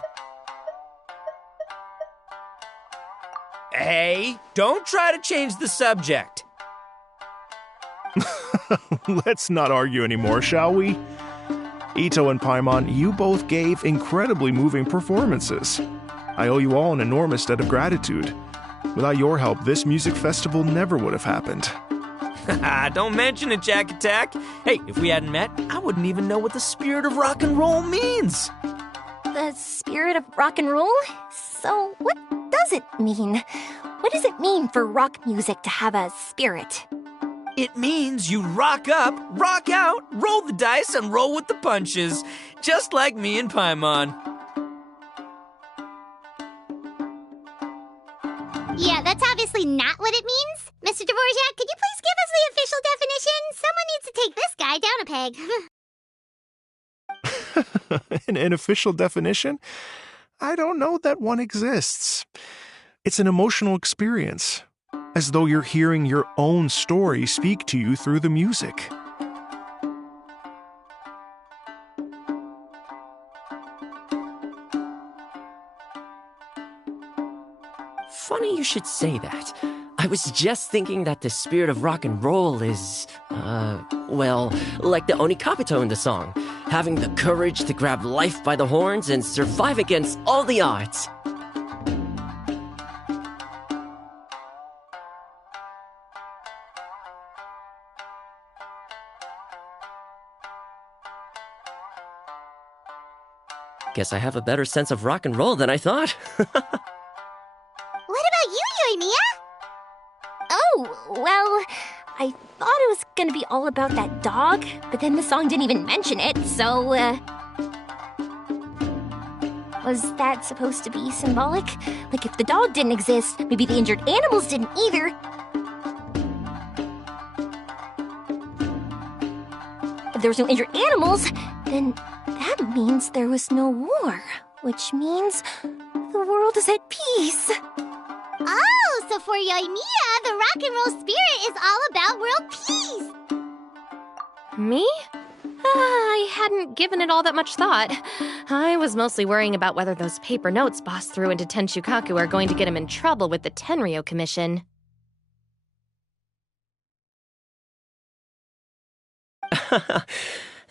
Hey, don't try to change the subject. Let's not argue anymore, shall we? Ito and Paimon, you both gave incredibly moving performances. I owe you all an enormous debt of gratitude. Without your help, this music festival never would have happened. Don't mention it, Jack Attack. Hey, if we hadn't met, I wouldn't even know what the spirit of rock and roll means. The spirit of rock and roll? So what does it mean? What does it mean for rock music to have a spirit? It means you rock up, rock out, roll the dice, and roll with the punches. Just like me and Paimon. Yeah, that's obviously not what it means. Mr. Dvorak, could you please give us the official definition? Someone needs to take this guy down a peg. An official definition? I don't know that one exists. It's an emotional experience, as though you're hearing your own story speak to you through the music. Funny you should say that. I was just thinking that the spirit of rock and roll is, well, like the Onikapito in the song, having the courage to grab life by the horns and survive against all the odds. Guess I have a better sense of rock and roll than I thought. What about you, Yoimiya? Oh, well, I thought it was gonna be all about that dog, but then the song didn't even mention it, so, was that supposed to be symbolic? Like, if the dog didn't exist, maybe the injured animals didn't either. If there was no injured animals, then that means there was no war, which means the world is at peace. Oh, so for Yoimiya, the rock and roll spirit is all about world peace. Me? I hadn't given it all that much thought. I was mostly worrying about whether those paper notes Boss threw into Tenshukaku are going to get him in trouble with the Tenryo Commission.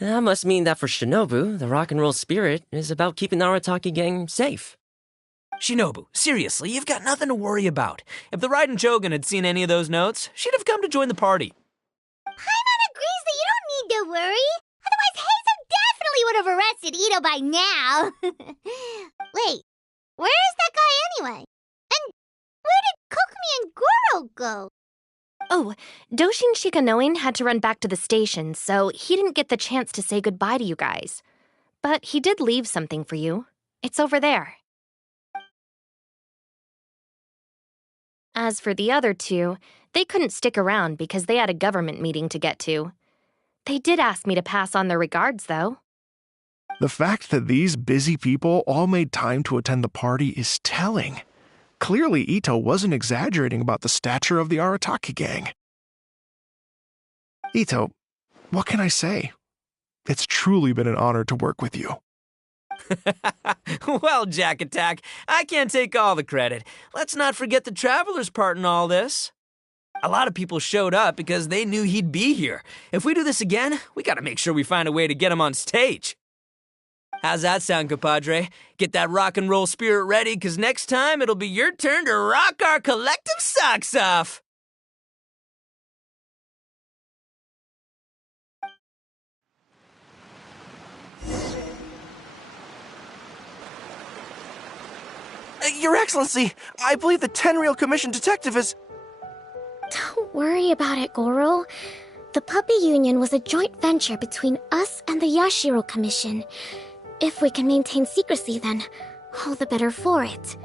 That must mean that for Shinobu, the rock and roll spirit is about keeping the Arataki gang safe. Shinobu, seriously, you've got nothing to worry about. If the Raiden Shogun had seen any of those notes, she'd have come to join the party. Paimon agrees that you don't need to worry. Otherwise, Heizo definitely would have arrested Ito by now. Wait, where is that guy anyway? And where did Kokumi and Goro go? Oh, Doshin Shikanoin had to run back to the station, so he didn't get the chance to say goodbye to you guys. But he did leave something for you. It's over there. As for the other two, they couldn't stick around because they had a government meeting to get to. They did ask me to pass on their regards, though. The fact that these busy people all made time to attend the party is telling. Clearly, Ito wasn't exaggerating about the stature of the Arataki gang. Ito, what can I say? It's truly been an honor to work with you. Well, Jack Attack, I can't take all the credit. Let's not forget the Traveler's part in all this. A lot of people showed up because they knew he'd be here. If we do this again, we gotta make sure we find a way to get him on stage. How's that sound, compadre? Get that rock and roll spirit ready, because next time it'll be your turn to rock our collective socks off. Your Excellency, I believe the Tenryo Commission detective is... Don't worry about it, Goro. The Puppy Union was a joint venture between us and the Yashiro Commission. If we can maintain secrecy, then all the better for it.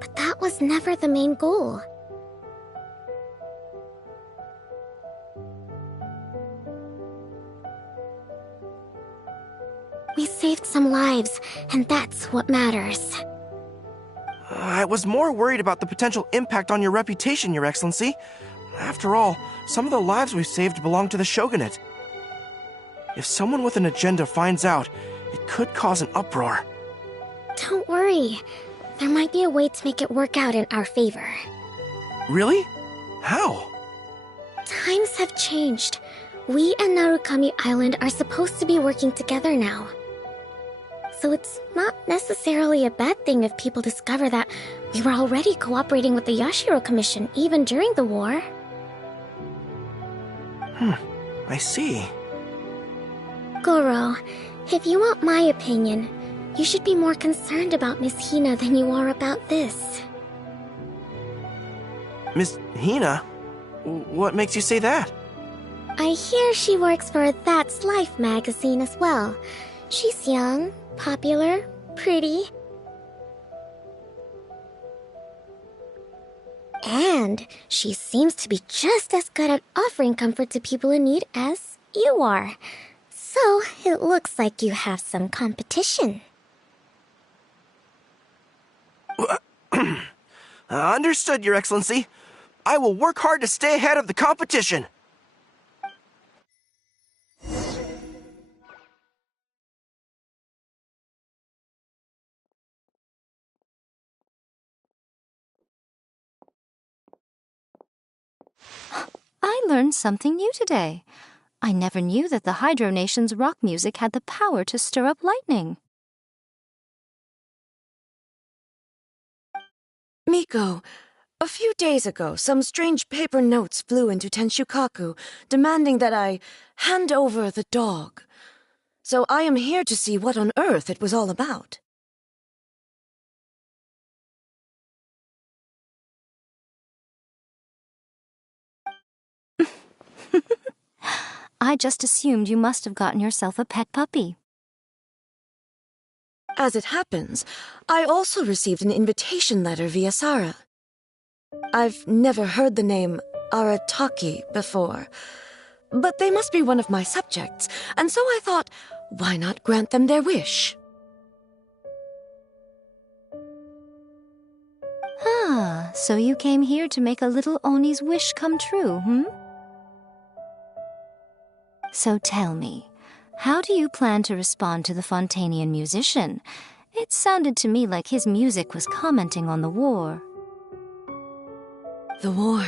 But that was never the main goal. We saved some lives, and that's what matters. I was more worried about the potential impact on your reputation, Your Excellency. After all, some of the lives we've saved belong to the Shogunate. If someone with an agenda finds out, it could cause an uproar. Don't worry. There might be a way to make it work out in our favor. Really? How? Times have changed. We and Narukami Island are supposed to be working together now. So it's not necessarily a bad thing if people discover that we were already cooperating with the Yashiro Commission even during the war. I see. Goro, if you want my opinion, you should be more concerned about Miss Hina than you are about this. Miss Hina? What makes you say that? I hear she works for That's Life magazine as well. She's young, popular, pretty. And she seems to be just as good at offering comfort to people in need as you are. So it looks like you have some competition. Understood, Your Excellency. I will work hard to stay ahead of the competition. I learned something new today. I never knew that the Hydro Nation's rock music had the power to stir up lightning. Miko, a few days ago, some strange paper notes flew into Tenshukaku, demanding that I hand over the dog. So I am here to see what on earth it was all about. I just assumed you must have gotten yourself a pet puppy. As it happens, I also received an invitation letter via Sarah. I've never heard the name Arataki before, but they must be one of my subjects, and so I thought, why not grant them their wish? Ah, so you came here to make a little Oni's wish come true, So tell me, how do you plan to respond to the Fontanian musician? It sounded to me like his music was commenting on the war. The war.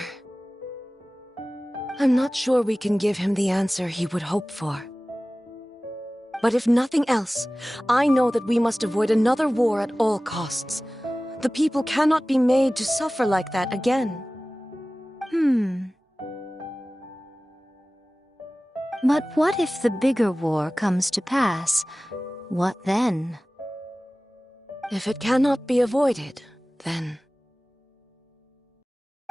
I'm not sure we can give him the answer he would hope for. But if nothing else, I know that we must avoid another war at all costs. The people cannot be made to suffer like that again. But what if the bigger war comes to pass? What then? If it cannot be avoided, then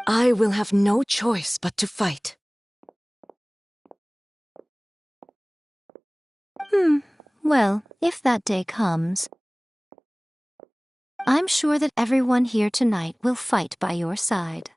I will have no choice but to fight. Well, if that day comes, I'm sure that everyone here tonight will fight by your side.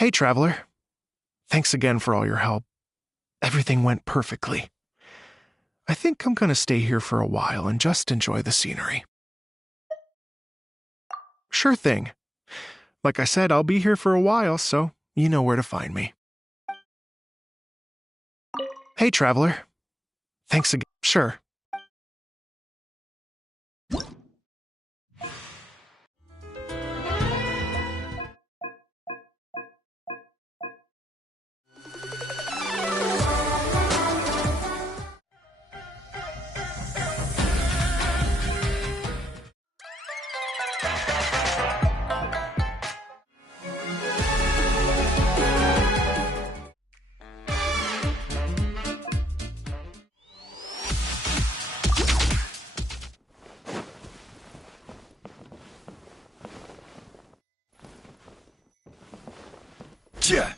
Hey, Traveler. Thanks again for all your help. Everything went perfectly. I think I'm gonna stay here for a while and just enjoy the scenery. Sure thing. Like I said, I'll be here for a while, so you know where to find me. Hey, Traveler. Thanks again. Sure. Yeah.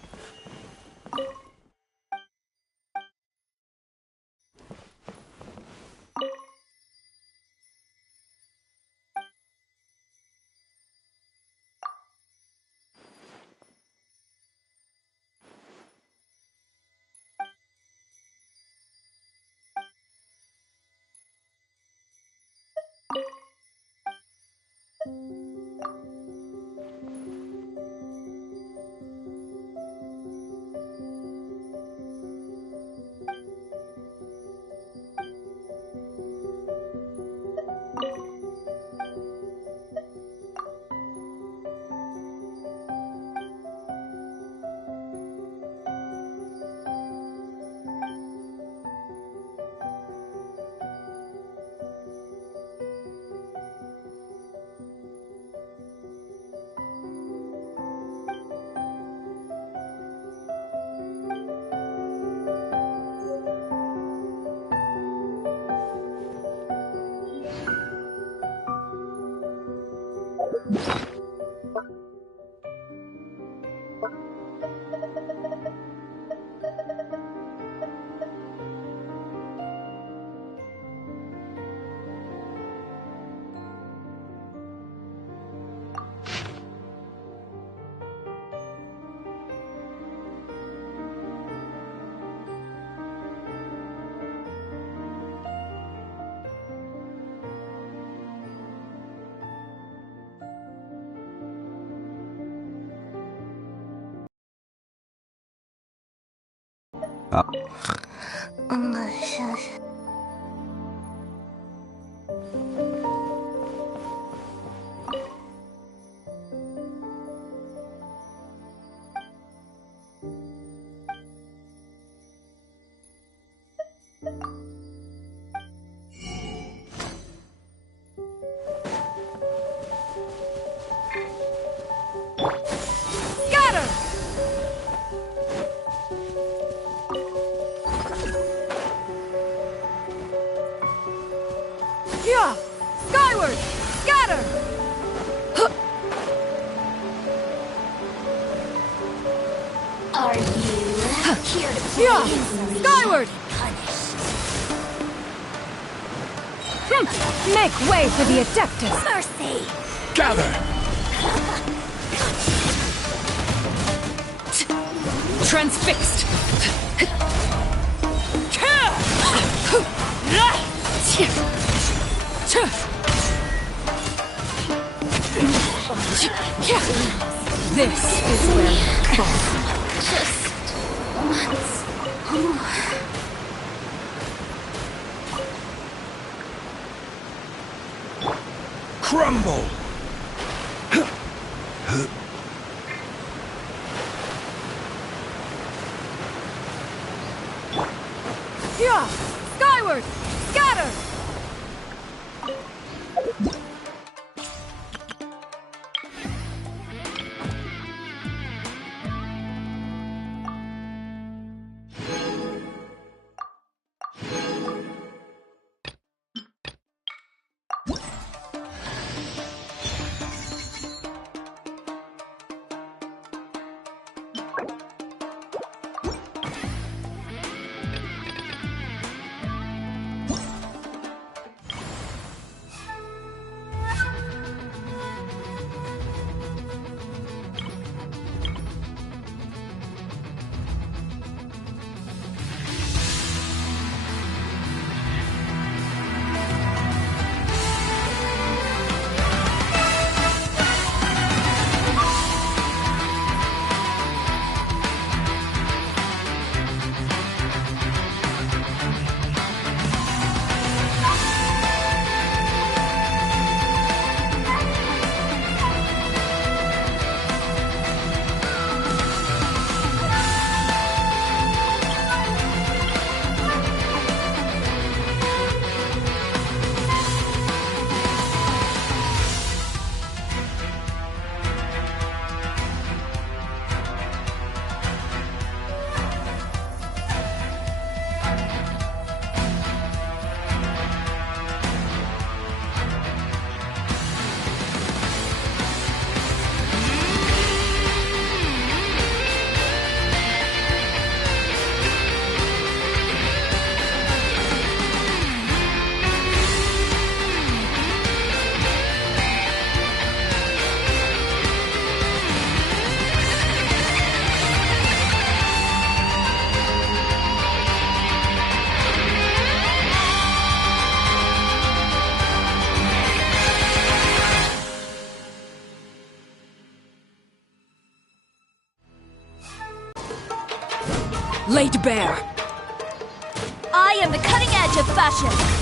Yeah! Skyward! Scatter! Are you here to play Yeah! Skyward! Make way for the Adeptus! Mercy! Gather! Transfixed! This is where you fall. Just once more. Crumble! Yeah! Skyward! Scatter! Laid bare. I am the cutting edge of fashion.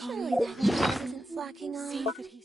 Surely that child isn't slacking off. See that he's...